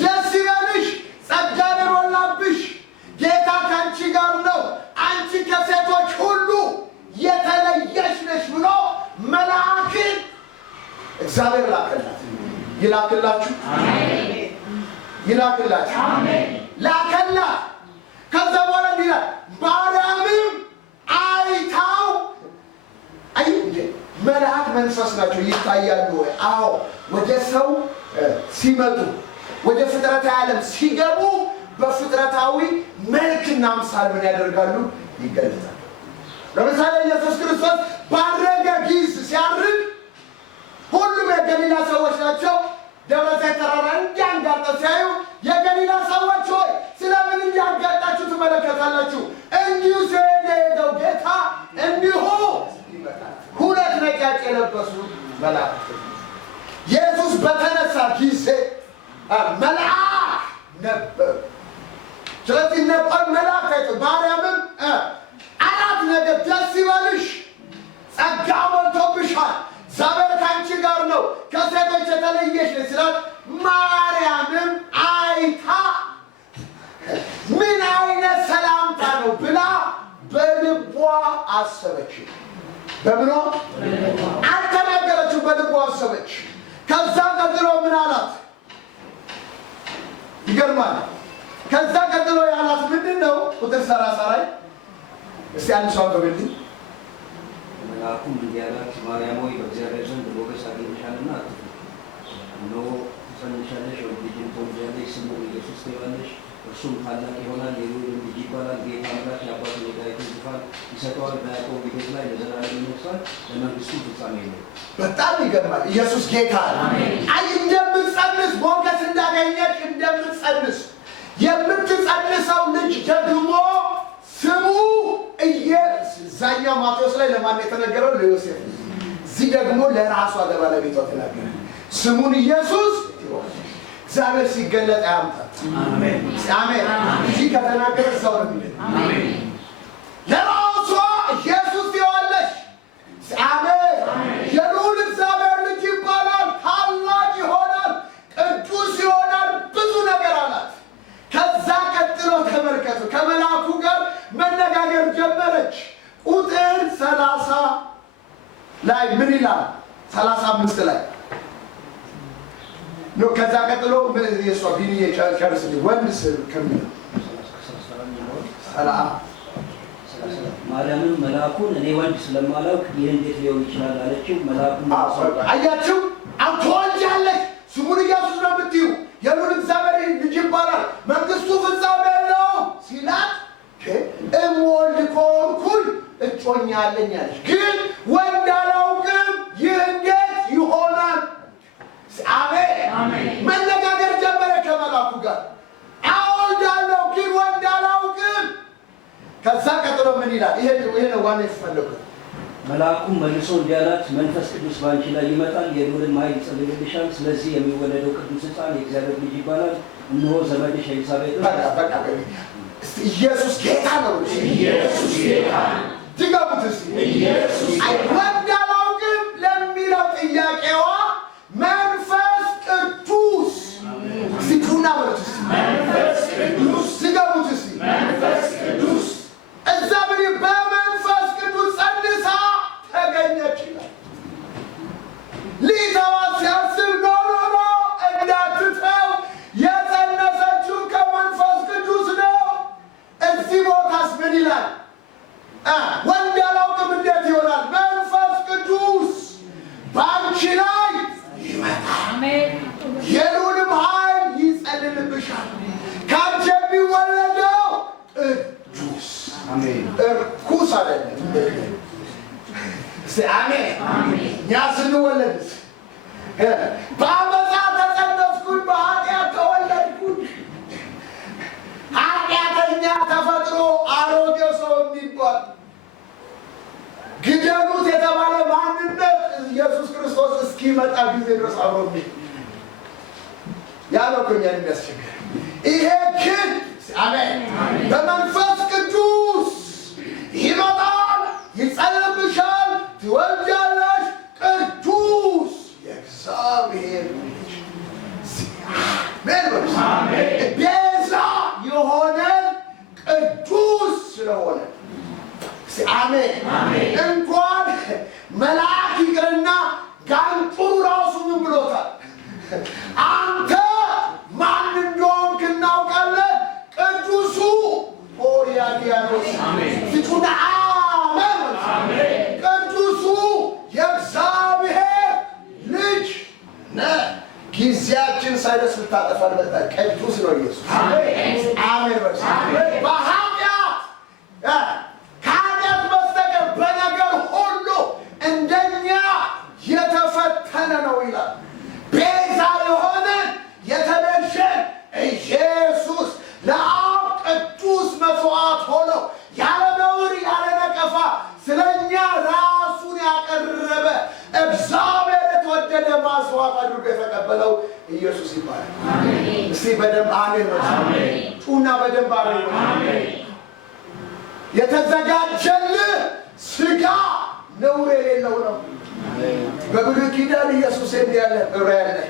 ደስ ይበልሽ፣ ጸጋን የሞላብሽ ጌታ ከአንቺ ጋር ነው፣ አንቺ ከሴቶች ሁሉ የተለየሽ ነሽ ብሎ መልአክን እግዚአብሔር ላከላት። ይላክላችሁ። ይላክላችሁ። ላከላት። ከዛ በኋላ ይላል ማርያምም አይታው መልአክ መንፈስ ናቸው ይታያሉ ወይ? አዎ። ወደ ሰው ሲመጡ ወደ ፍጥረታዊ ዓለም ሲገቡ በፍጥረታዊ መልክና አምሳል ምን ያደርጋሉ? ይገለጣሉ። ለምሳሌ ኢየሱስ ክርስቶስ ባረገ ጊዜ ሲያርግ ሁሉም የገሊላ ሰዎች ናቸው። ደብረ ዘይት ተራራ እንዲያንጋጠ ሲያዩ በተነሳ ጊዜ መልአክ ነበር። ስለዚህ ነበር መልአክ ታይቶ ማርያምም አራት ነገር ደስ ይበልሽ ጸጋ ሞልቶብሻል እግዚአብሔር ካንቺ ጋር ነው ከሴቶች የተለየሽ ነሽ ስላት ማርያምም አይታ ምን አይነት ሰላምታ ነው ብላ በልቧ አሰበች። በምኗ አልተናገረችው፣ በልቧ አሰበች። ከዛ ቀጥሎ ምን አላት? ይገርማል። ከዛ ቀጥሎ ያላት ምንድን ነው? ቁጥር 30 ላይ እስቲ አንድ ሰው በልኝ መልአኩም እንዲህ አላት፣ ማርያም ሆይ በእግዚአብሔር ዘንድ ሞገስ አግኝተሻልና አትፍሪ። እነሆ ትፀንሻለሽ፣ ወንድ ልጅም ትወልጃለሽ፣ ስሙን ኢየሱስ ትዪዋለሽ። እርሱም ታላቅ ይሆናል፣ የልዑልም ልጅ ይባላል። ጌታ አምላክ የአባቱን የዳዊትን ዙፋን ይሰጠዋል፣ በያዕቆብ ቤት ላይ ለዘላለም ይነግሣል፣ ለመንግሥቱ ፍጻሜ የለውም። በጣም ይገርማል። ኢየሱስ ጌታ ነው። አይ እንደምትጸንስ ሞገስ እንዳገኘች እንደምትጸንስ የምትጸንሰው ልጅ ደግሞ ስሙ እዛኛው ማቴዎስ ላይ ለማን የተነገረው? ለዮሴፍ። እዚህ ደግሞ ለራሷ ለባለቤቷ ተናገረ። ስሙን ኢየሱስ እግዚአብሔር ሲገለጥ ያምጣል። አሜን አሜን። እዚህ ከተናገረ ሰው ነው የሚል አሜን። ለራሷ ኢየሱስ ይዋለሽ አሜን። የልዑል እግዚአብሔር ልጅ ይባላል፣ ታላቅ ይሆናል፣ ቅዱስ ይሆናል፣ ብዙ ነገር አላት። ከዛ ቀጥሎ ተመልከቱ፣ ከመልአኩ ጋር መነጋገር ጀመረች። ቁጥር 30 ላይ ምን ይላል? 35 ላይ ነው። ከዛ ቀጥሎ የሷ ቢኒዬ ጨርስልኝ ወንድ ስል ከሚለው ማርያምም መልአኩን እኔ ወንድ ስለማላውቅ ይህ እንዴት ሊሆን ይችላል አለችው። መልአኩን አያችሁ፣ ትወልጃለሽ፣ ስሙን ኢየሱስ ነው የምትይው፣ የልዑል እግዚአብሔር ልጅ ይባላል፣ መንግሥቱ ፍጻሜ የለውም ሲላት እምወልድ ከሆንኩኝ እጮኛ አለኝ አለች። ግን ወንድ አላውቅም፣ ይህ እንዴት ይሆናል? አሜን። መነጋገር ጀመረ ከመልአኩ ጋር። አወልዳለሁ ግን ወንድ አላውቅም። ከዛ ቀጥሎ ምን ይላል? ይሄ ነው ዋና የተፈለገው። መልአኩም መልሶ እንዲህ አላት፣ መንፈስ ቅዱስ በአንቺ ላይ ይመጣል፣ የልዑልም ኃይል ይጸልልልሻል። ስለዚህ የሚወለደው ቅዱስ ሕፃን የእግዚአብሔር ልጅ ይባላል። እነሆ ዘመድሽ ኤልሳቤጥ በቃ ኢየሱስ ጌታ ነው። ኢየሱስ ጌታ ነው። ድገሙት እስቲ። ኢየሱስ ወንድ አላውቅም ለሚለው ጥያቄዋ መንፈስ ቅዱስ ሲቱና ማለት እስቲ መንፈስ ቅዱስ ድገሙት እስቲ መንፈስ ቅዱስ እዛ ምን በመንፈስ ቅዱስ ጸንሳ ተገኘች ይላል። ሊተዋ ሲያስብ ኖ እንዳትተው የጸነሰችው ከመንፈስ ቅዱስ ነው። እዚህ ቦታስ ምን ይላል? ወንድ አላውቅም እንዴት ይሆናል? መንፈስ ቅዱስ በአንቺ ላይ ይመጣል፣ የልዑልም ኃይል ይጸልልብሻል። ከአንቺ የሚወለደው ቅዱስ እርኩስ አይደለም። አሜን። እኛ ስንወለድ በአመፃ ተጸነስኩኝ፣ በኃጢአት ተወለድኩኝ። ኃጢአተኛ ተፈጥሮ አሮጌ ሰው የሚባል ግደሉት የተባለ ማንነት ኢየሱስ ክርስቶስ እስኪመጣ ጊዜ ድረስ አብሮ ያለው እኮ እኛን የሚያስቸግር ይሄ ግን አሜን በመንፈስ ቅዱስ ይመጣል፣ ይጸልብሻል፣ ትወልጃለሽ፣ ቅዱስ የእግዚአብሔር ልጅ ቤዛ የሆነ ቅዱስ ስለሆነ አሜን። እንኳን መልአክ ይቅርና ጋንጩሩ ራሱ ምን ብሎታል? አንተ ማን እንደሆንክ እናውቃለን፣ ቅዱሱ ሆሪያዲያኖስ ፊቱና አሜን ቅዱሱ የእግዚአብሔር ልጅ ነህ። ጊዜያችን ሳይደርስ ልታጠፋን መጣ። ቅዱስ ነው ኢየሱስ። አሜን። በኃጢአት ከኃጢአት በስተቀር በነገር ሁሉ እንደኛ የተፈተነ ነው ይላል። ቤዛ የሆነ የተቤዠን ኢየሱስ ለአብ ቅዱስ መስዋዕት ሆኖ ያለ ነውር ያለ ነቀፋ ስለኛ ራሱን ያቀረበ እግዚአብሔር የተወደደ መስዋዕት አድርጎ የተቀበለው ኢየሱስ ይባላል። እስቲ በደንብ አሜን ነው። ጩና በደንብ አሜን። የተዘጋጀልህ ሥጋ ነውር የሌለው ነው። በብሉይ ኪዳን ኢየሱስ እንዲህ ያለ ዕብራውያን ላይ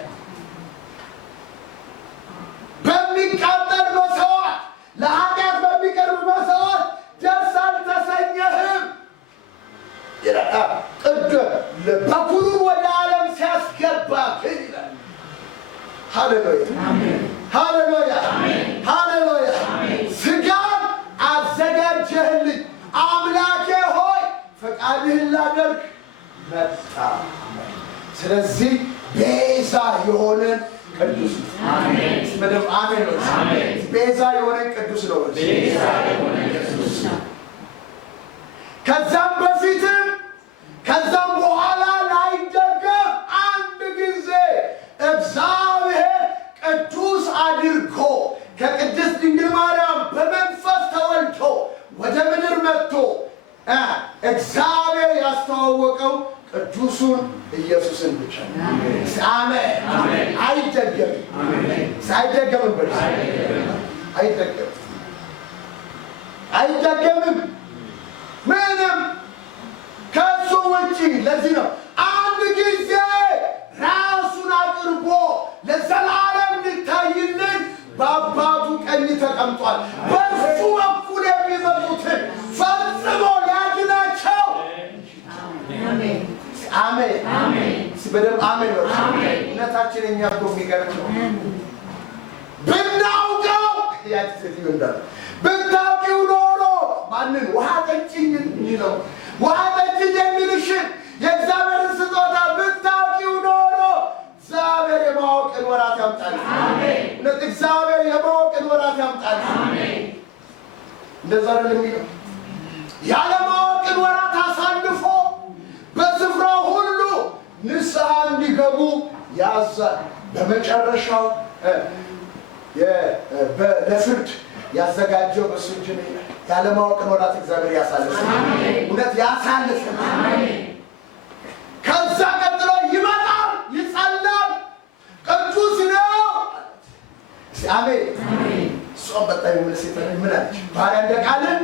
በሚቃጠል መሥዋዕት ለኃጢአት በሚቀርብ መሥዋዕት ደስ አልተሰኘህም። በኩሩን ወደ ዓለም ሲያስገባ ግን ይላል። ሃሌሉያ ሃሌሉያ ሃሌሉያ። ሥጋን አዘጋጀህልኝ አምላኬ ሆይ ፈቃድህን ላደርግ መጣ። ስለዚህ ቤዛ የሆነን ቅዱስ ነው። በደምብ አሜን ነው። ቤዛ የሆነን ቅዱስ ነው። ከዛም በፊትም ከዛም በኋላ ላይደገም አንድ ጊዜ እግዚአብሔር ቅዱስ አድርጎ ከቅድስት ድንግል ማርያም በመንፈስ ተወልዶ ወደ ምድር መጥቶ እግዚአብሔር ያስተዋወቀው ቅዱሱን ኢየሱስን ብቻ ነው። አሜን። አይደገምም። አይደገምም። ምንም ከሱ ውጪ። ለዚህ ነው አንድ ጊዜ ራሱን አቅርቦ ለዘላለም ሊታይልን በአባቱ ቀኝ ተቀምጧል። በእርሱ በኩል የሚመጡትን ፈጽሞ ሊያድናቸው። አሜን። በደምብ አሜን ነው። እውነታችን እኛ እኮ የሚገርም ነው። ብናውቀው ያቺ ሴትዮ እንዳለ ብታውቂው ኖሮ ማንን ውሃ ጠጪኝ የሚለው ውሃ ጠጪኝ የሚልሽን የእግዚአብሔርን ስጦታ ብታውቂው ኖሮ እግዚአብሔር የማወቅን ወራት ያምጣል። እግዚአብሔር የማወቅን ወራት ያምጣል። እንደዛ ነው የሚለው። ያለማወቅን ወራት አሳልፎ በስፍራው ሁሉ ንስሐ እንዲገቡ ያዛል። በመጨረሻው ለፍርድ ያዘጋጀው በሱ እጅ ነው። ያለማወቅን ወራት እግዚአብሔር ያሳልፋል። እውነት ያሳልፋል። ከዛ ቀጥሎ ይመጣል፣ ይጸልያል። ቅዱስ ነው። አሜን። እሷም በጣም የሚመስል ምን አለች? ባሪያ እንደ ቃልህ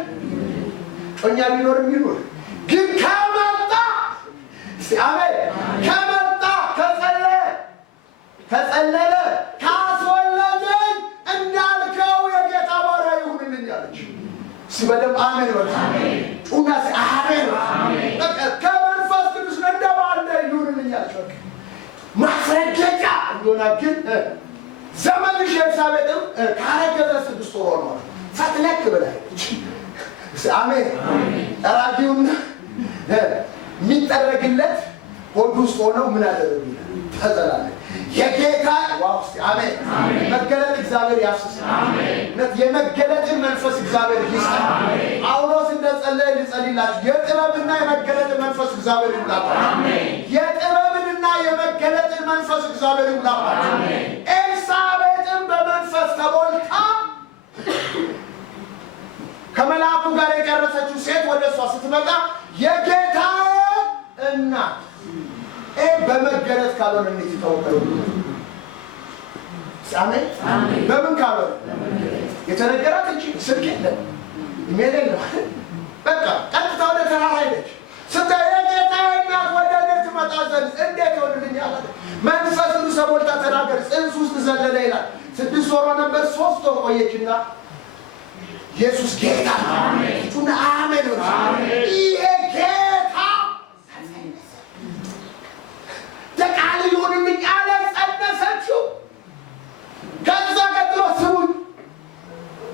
ጮኛ ቢኖርም ይኑር፣ ግን ከመጣ አሜን፣ ከመጣ ከጸለለ ካስወለደኝ እንዳልከው የጌታ ባሪያ ይሁንልኝ አለች። በደምብ አሜን በል። ጩና አሜን። ከመንፈስ ቅዱስ እንደባለ ይሁንልኝ አለች። ማስረገጫ እንደሆነ ግን ዘመንሽ ኤልሳቤጥም ካረገዘ 6 ወር ሆኗል። ፈትለክ ብላለች። አሜን። ጠራጊውና የሚጠረግለት ሆድ ውስጥ ሆነው ምን አደረጉ? ተዘላለ የጌታ ዋውስ አሜን። መገለጥ እግዚአብሔር ያፍስስ። እውነት የመገለጥን መንፈስ እግዚአብሔር ይስጥ። ጳውሎስ እንደጸለየ ሊጸልይላችሁ የጥበብና የመገለጥን መንፈስ እግዚአብሔር ይሙላባችሁ። የጥበብንና የመገለጥን መንፈስ እግዚአብሔር ይሙላባችሁ። ኤልሳቤጥም በመንፈስ ተሞልታ ከመልአኩ ጋር የጨረሰችው ሴት ወደ እሷ ስትመጣ የጌታ እናት በመገለጥ ካልሆነ እንዴት ይታወቃል? አሜን። በምን ካልሆነ የተነገራት እንጂ ስልክ የለም ኢሜል የለም። በቃ ቀጥታ ወደ ተራራ ሄደች። ስታይ የጌታ እናት ወደ እኔ ትመጣ ዘንድ እንዴት ይሆንልኛል? መንፈስ ቅዱስ ተሞልታ ተናገር፣ ጽንስ ውስጥ ዘለለ ይላል። 6 ወሯ ነበር። 3 ወር ቆየችና ኢየሱስ ጌታ ጩና አሜን። ይሄ ጌታ ተቃል ይሁንልኝ አለ። ጸነሰችው። ከዛ ቀጥሎ ስሙኝ።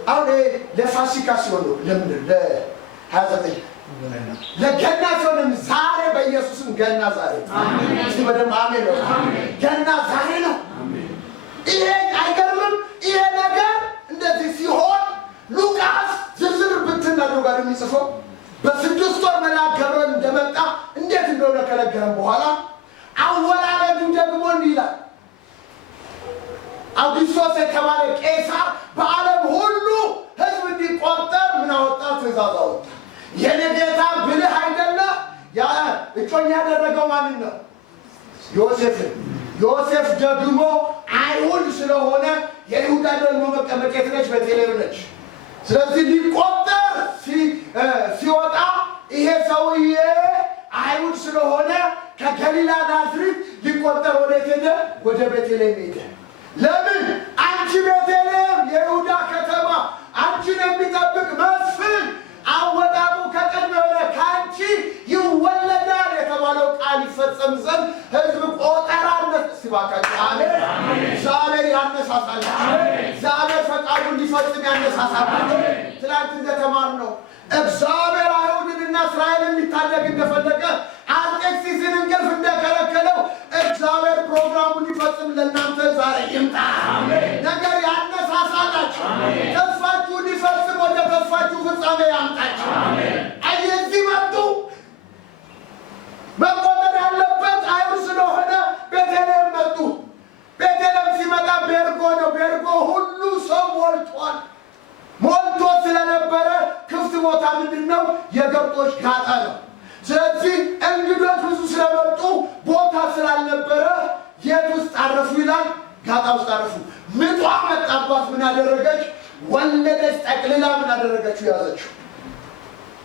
አሁን ለፋሲካ ሲሆን ለምን ለ29 ለገና ሲሆን ዛሬ በኢየሱስም ገና ዛሬ እስቲ በደምብ አሜን ነው። ገና ዛሬ ነው። ይሄ አይገርምም? ይሄ ነገር እንደዚህ ሲሆን ሉቃስ ዝርዝር ብትናዱ ጋር የሚጽፈው በ6 ወር መልአክ ገብርኤል እንደመጣ እንዴት እንደሆነ ከነገረን በኋላ አወላለዱ ደግሞ እንዲህ ይላል። አውግስጦስ የተባለ ቄሳር በዓለም ሁሉ ሕዝብ እንዲቆጠር ምን አወጣ? ትእዛዝ አወጣ። የኔ ጌታ ብልህ አይደለ? ያ እጮኛ ያደረገው ማንን ነው? ዮሴፍን። ዮሴፍ ደግሞ አይሁድ ስለሆነ የይሁዳ ደግሞ መቀመጫ የት ነች? ቤተልሔም ነች። ስለዚህ ሊቆጠር ሲወጣ ይሄ ሰውዬ አይሁድ ስለሆነ ከገሊላ ናዝሬት ሊቆጠር ወዴት ሄደ? ወደ ቤተልሔም ሄደ። ለምን? አንቺ ቤተልሔም የይሁዳ ከተማ አንቺን የሚጠብቅ መስፍን አወጣጡ ከቅድመ ሆነ ከአንቺ ይወለዳል የተባለው ቃል ይፈጸም ዘንድ ሕዝብ ቆጠራነት ሲባካቸው አሜን። እግዚአብሔር ያነሳሳላችሁ። እግዚአብሔር ፈቃዱን ሊፈጽም ያነሳሳላችሁ። ትናንት እንደተማርነው እግዚአብሔር አይሁድንና እስራኤልን ሊታደግ እንደፈለገ አርጤክስስን እንቅልፍ እንደከለከለው እግዚአብሔር ፕሮግራሙን ሊፈጽም ለእናንተ ዛሬ ይምጣ። ነገር ያነሳሳላችሁ። ተስፋችሁ ሊፈጽም ወደ ተስፋችሁ ፍጻሜ ያምጣችሁ። እዚህ መጡ። መቆጠር ያለበት አይሁድ ስለሆነ ቤተልሔም መጡ። ቤተልሔም ሲመጣ ቤርጎ ነው። ቤርጎ ሁሉ ሰው ሞልቷል። ሞልቶ ስለነበረ ክፍት ቦታ ምንድነው? የገብጦች ጋጣ ነው። ስለዚህ እንግዶች ብዙ ስለመጡ ቦታ ስላልነበረ የት ውስጥ አረፉ ይላል? ጋጣ ውስጥ አረፉ። ምጧ መጣባት። ምን አደረገች? ወለደች። ጠቅልላ ምን አደረገችው? ያዘችው።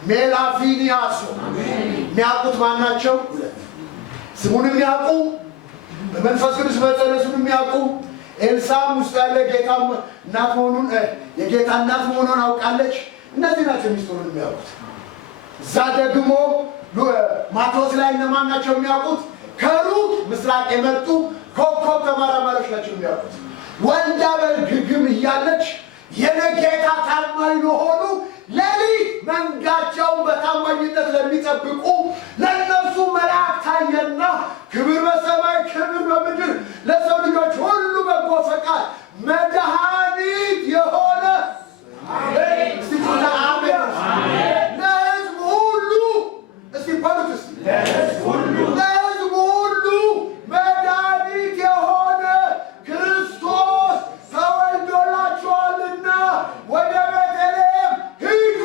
ሜላፊኒያሱ የሚያውቁት ማናቸው? ስሙን የሚያውቁ በመንፈስ ቅዱስ መጸነሱን የሚያውቁ ኤልሳም ውስጥ ያለ ጌታ እናት መሆኑን የጌታ እናት መሆኑን አውቃለች። እነዚህ ናቸው ሚስጥሩን የሚያውቁት። እዛ ደግሞ ማቴዎስ ላይ እነማን ናቸው የሚያውቁት? ከሩቅ ምስራቅ የመጡ ኮከብ ተመራማሪዎች ናቸው የሚያውቁት። ወልዳ በግግም እያለች የነጌታ ታማኝ ለሆኑ ሌሊት መንጋቸውን በታማኝነት ለሚጠብቁ ለነሱ መልአክ ታየና ክብር በሰማይ ክብር በምድር ለሰው ልጆች ሁሉ በጎ ፈቃድ መድኃኒት የሆነ ለሕዝብ ሁሉ እስቲ በሉት ለሕዝብ ሁሉ መድኃኒት የሆነ ክርስቶስ ተወልዶላችኋልና ወደ ቤተልሔም ሂዱ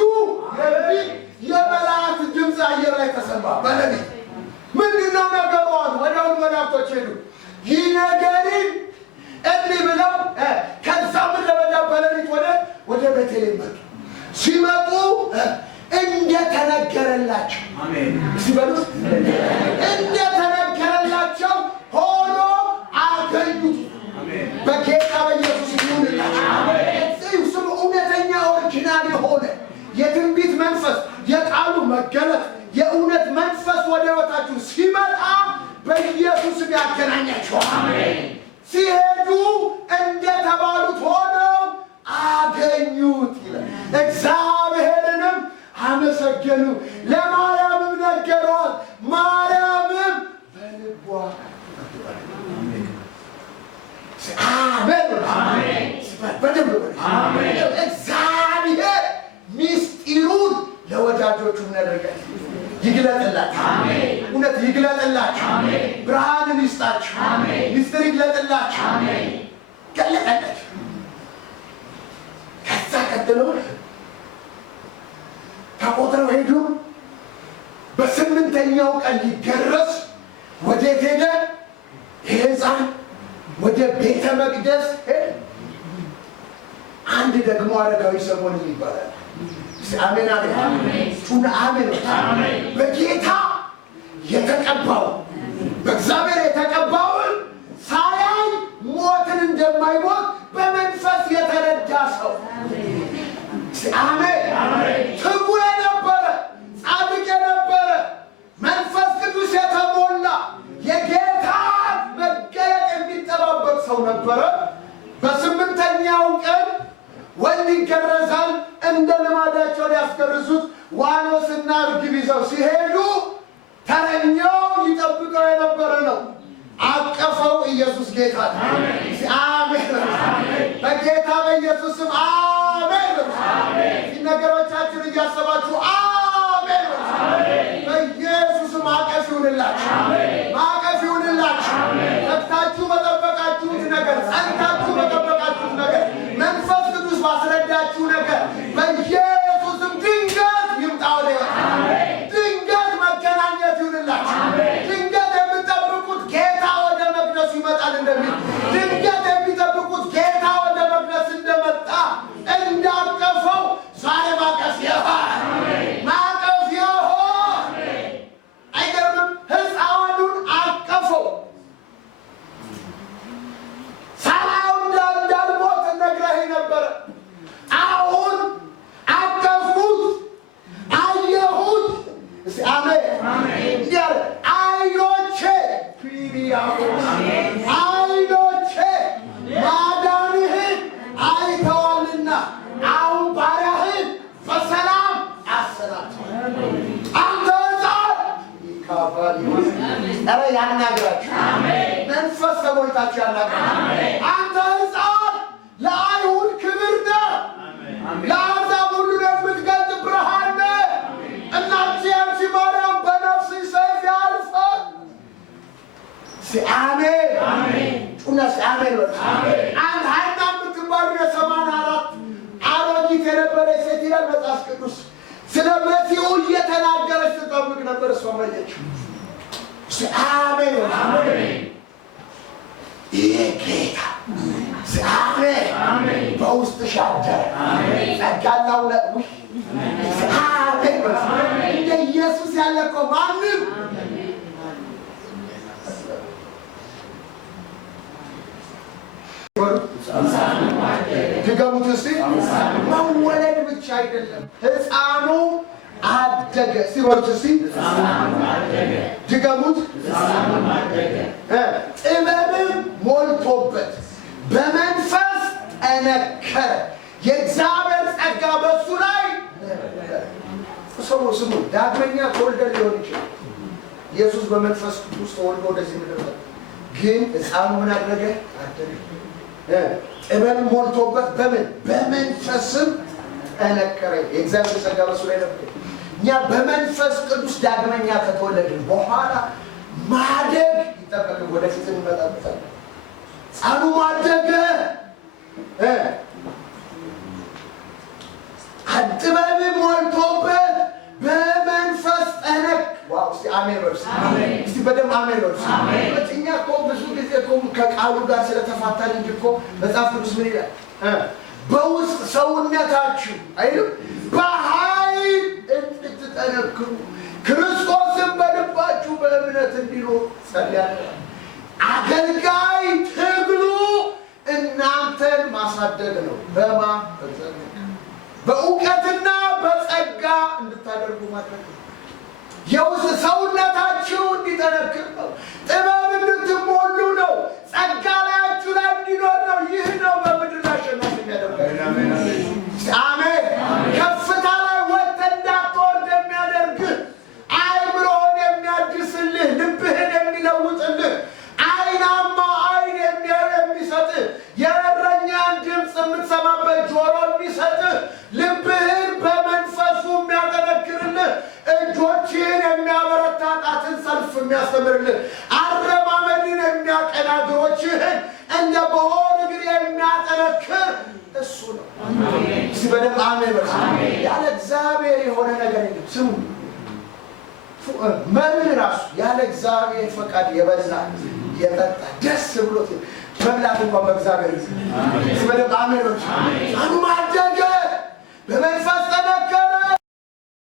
የሚል የመላእክት ድምፅ አየር ላይ ተሰማ። በሌሊት ምንድነው ነገሩ? ወዲያውኑ መላእክቶች ሄዱ። ይህ ነገርን እንዲህ ብለው ከዛ ምድረ በዳ በሌሊት ወደ ቤተልሔም መጡ። ሲመጡ እንደተነገረላቸው ሲበሉት እንደተነገረላቸው ሆኖ አገኙት። በጌታ በኢየሱስ ይሁንላቸው። ስሙ እውነተኛ ኦሪጂናል የሆነ የትንቢት መንፈስ፣ የቃሉ መገለጥ፣ የእውነት መንፈስ ወደ ሕይወታችሁ ሲመጣ በኢየሱስም ያገናኛቸዋል። ሲሄዱ እንደተባሉት ሆነው አገኙት ይላል። እግዚአብሔርንም አመሰገኑ። ለማርያምም ነገሯት። ማርያምም በልቧ እግዚአብሔር ሚስጢሩን ለወዳጆቹ ያደርጋል። ይግለጥላችሁ። እውነት ይግለጥላችሁ። ብርሃንን ይስጣችሁ። ሚስጥር ይግለጥላችሁ። ገለጠላችሁ። ከዛ ቀጥሎ ተቆጥረው ሄዱ። በስምንተኛው ቀን ሊገረዝ ወዴት ሄደ? ይሄ ሕፃን ወደ ቤተ መቅደስ ሄደ። አንድ ደግሞ አረጋዊ ሰሞኑን ይባላል። አሜን አሜን። በጌታ የተቀባው በእግዚአብሔር የተቀባውን ሳያይ ሞትን እንደማይሞት በመንፈስ የተረዳ ሰው አሜን። ትጉ የነበረ ጻድቅ የነበረ መንፈስ ቅዱስ የተሞላ የጌታ መገለጥ የሚጠባበቅ ሰው ነበረ። በስምንተኛው ቀን ወንድ ይገረዛል። እንደ ልማዳቸው ሊያስገርዙት ዋኖስና ርግብ ይዘው ሲሄዱ ተረኛው ይጠብቀው የነበረ ነው። አቀፈው። ኢየሱስ ጌታ ነው። አሜን። በጌታ በኢየሱስም አሜን። ነገሮቻችን እያሰባችሁ አሜን። በኢየሱስም ማቀፍ ይሁንላችሁ። ማቀፍ ይሁንላችሁ። ተግታችሁ በጠበቃችሁት ነገር፣ ጸንታችሁ በጠበቃችሁት ነገር፣ መንፈስ ቅዱስ ባስረዳችሁ ነገር በኢየሱስም ድንገት ይምጣ ወደ ሕይወት። ድንገት መገናኘት ይሁንላችሁ። ድንገት የምጠብቁት ጌታ ወደ መቅደሱ ይመጣል እንደሚል ድንገት ኧረ ያናግራችሁ። መንፈስ ተሞልታችሁ ያናግራችሁ። አንተ ሕፃን ለአይሁድ ክብር ነህ፣ ለአሕዛብ ሁሉ የምትገልጥ ብርሃን ነህ። እናትህ አንቺ ማርያም በነፍስሽ ሰይፍ ያልፋል። አሜን ጩና አሜን በሉ። አንድ ሐና የምትባል የ84 አሮጊት የነበረች ሴት ይላል መጽሐፍ ቅዱስ። ስለ መሲሁ እየተናገረች ትጠብቅ ነበር። እሷ መለየችው። አሜን አሜን። ይሄ ጌታ አሜን በውስጥሽ አደረ። ጸጋና እውነት አሜን በሉ። እንደ ኢየሱስ ያለ እኮ ማንም ድገሙት እስቲ። መወለድ ብቻ አይደለም፣ ሕፃኑ አደገ ሲበሉት እስቲ። ድገሙት። ጥበብም ሞልቶበት በመንፈስ ጠነከረ፣ የእግዚአብሔር ጸጋ በሱ ላይ ሰው ስሙ። ዳግመኛ ተወልደን ሊሆን ይችላል። ኢየሱስ በመንፈስ ቅዱስ ተወልዶ ወደዚህ ምድር መጣ። ግን ሕፃኑ ምን አደረገ? አደገ። ጥበብ ሞልቶበት በምን በመንፈስም ጠነከረ። የእግዚአብሔር ጸጋ በሱ ላይ ነበር። እኛ በመንፈስ ቅዱስ ዳግመኛ ከተወለድን በኋላ ማደግ ይጠበቅብን። ወደፊት እንመጣበታለን። ሕፃኑ ማደገ፣ ጥበብ ሞልቶበት በመንፈስ ጠነከረ። ዋው! እስቲ አሜን በሉ። እስቲ በደምብ አሜን በሉ። እኛ እኮ ብዙ ጊዜ እኮ ከቃሉ ጋር ስለተፋታን እንጂ እኮ መጽሐፍ ቅዱስ ምን ይላል? በውስጥ ሰውነታችሁ አይደል በኃይል እንድትጠነክሩ ክርስቶስን በልባችሁ በእምነት እንዲኖር ጸልያለሁ። አገልጋይ ትግሉ እናንተን ማሳደግ ነው። በእውቀትና በጸጋ እንድታደርጉ ማድረግ ነው። የውስጥ ሰውነታችሁ እንዲጠነክር ነው። ጥበብ እንድትሞሉ ነው። ጸጋ ላያችሁ ላይ እንዲኖር ነው። ይህ ነው በምድር አሸናፊ የሚያደርጋችሁ። አሜን። ከፍታ ላይ ወጥተህ እንዳትወርድ የሚያደርግህ፣ አእምሮህን የሚያድስልህ፣ ልብህን የሚለውጥልህ፣ አይናማ አይን የሚሰጥህ፣ የእረኛን ድምፅ የምትሰማበት ጆሮ የሚሰጥህ፣ ልብህን በመንፈሱ የሚያጠነክርልህ፣ እጆችህን የሚያበረታ፣ ጣትን ሰልፍ የሚያስተምርልህ፣ አረማመድን የሚያቀና፣ እግሮችህን እንደ በሆር እግር የሚያጠነክር እሱ ነው። እስቲ በደምብ አሜን በሉ። ያለ እግዚአብሔር የሆነ ነገር የለም። ስሙ፣ መብል ራሱ ያለ እግዚአብሔር ፈቃድ የበላ የጠጣ ደስ ብሎት መብላት እንኳን በእግዚአብሔር እስቲ በደምብ አሜን በሉ።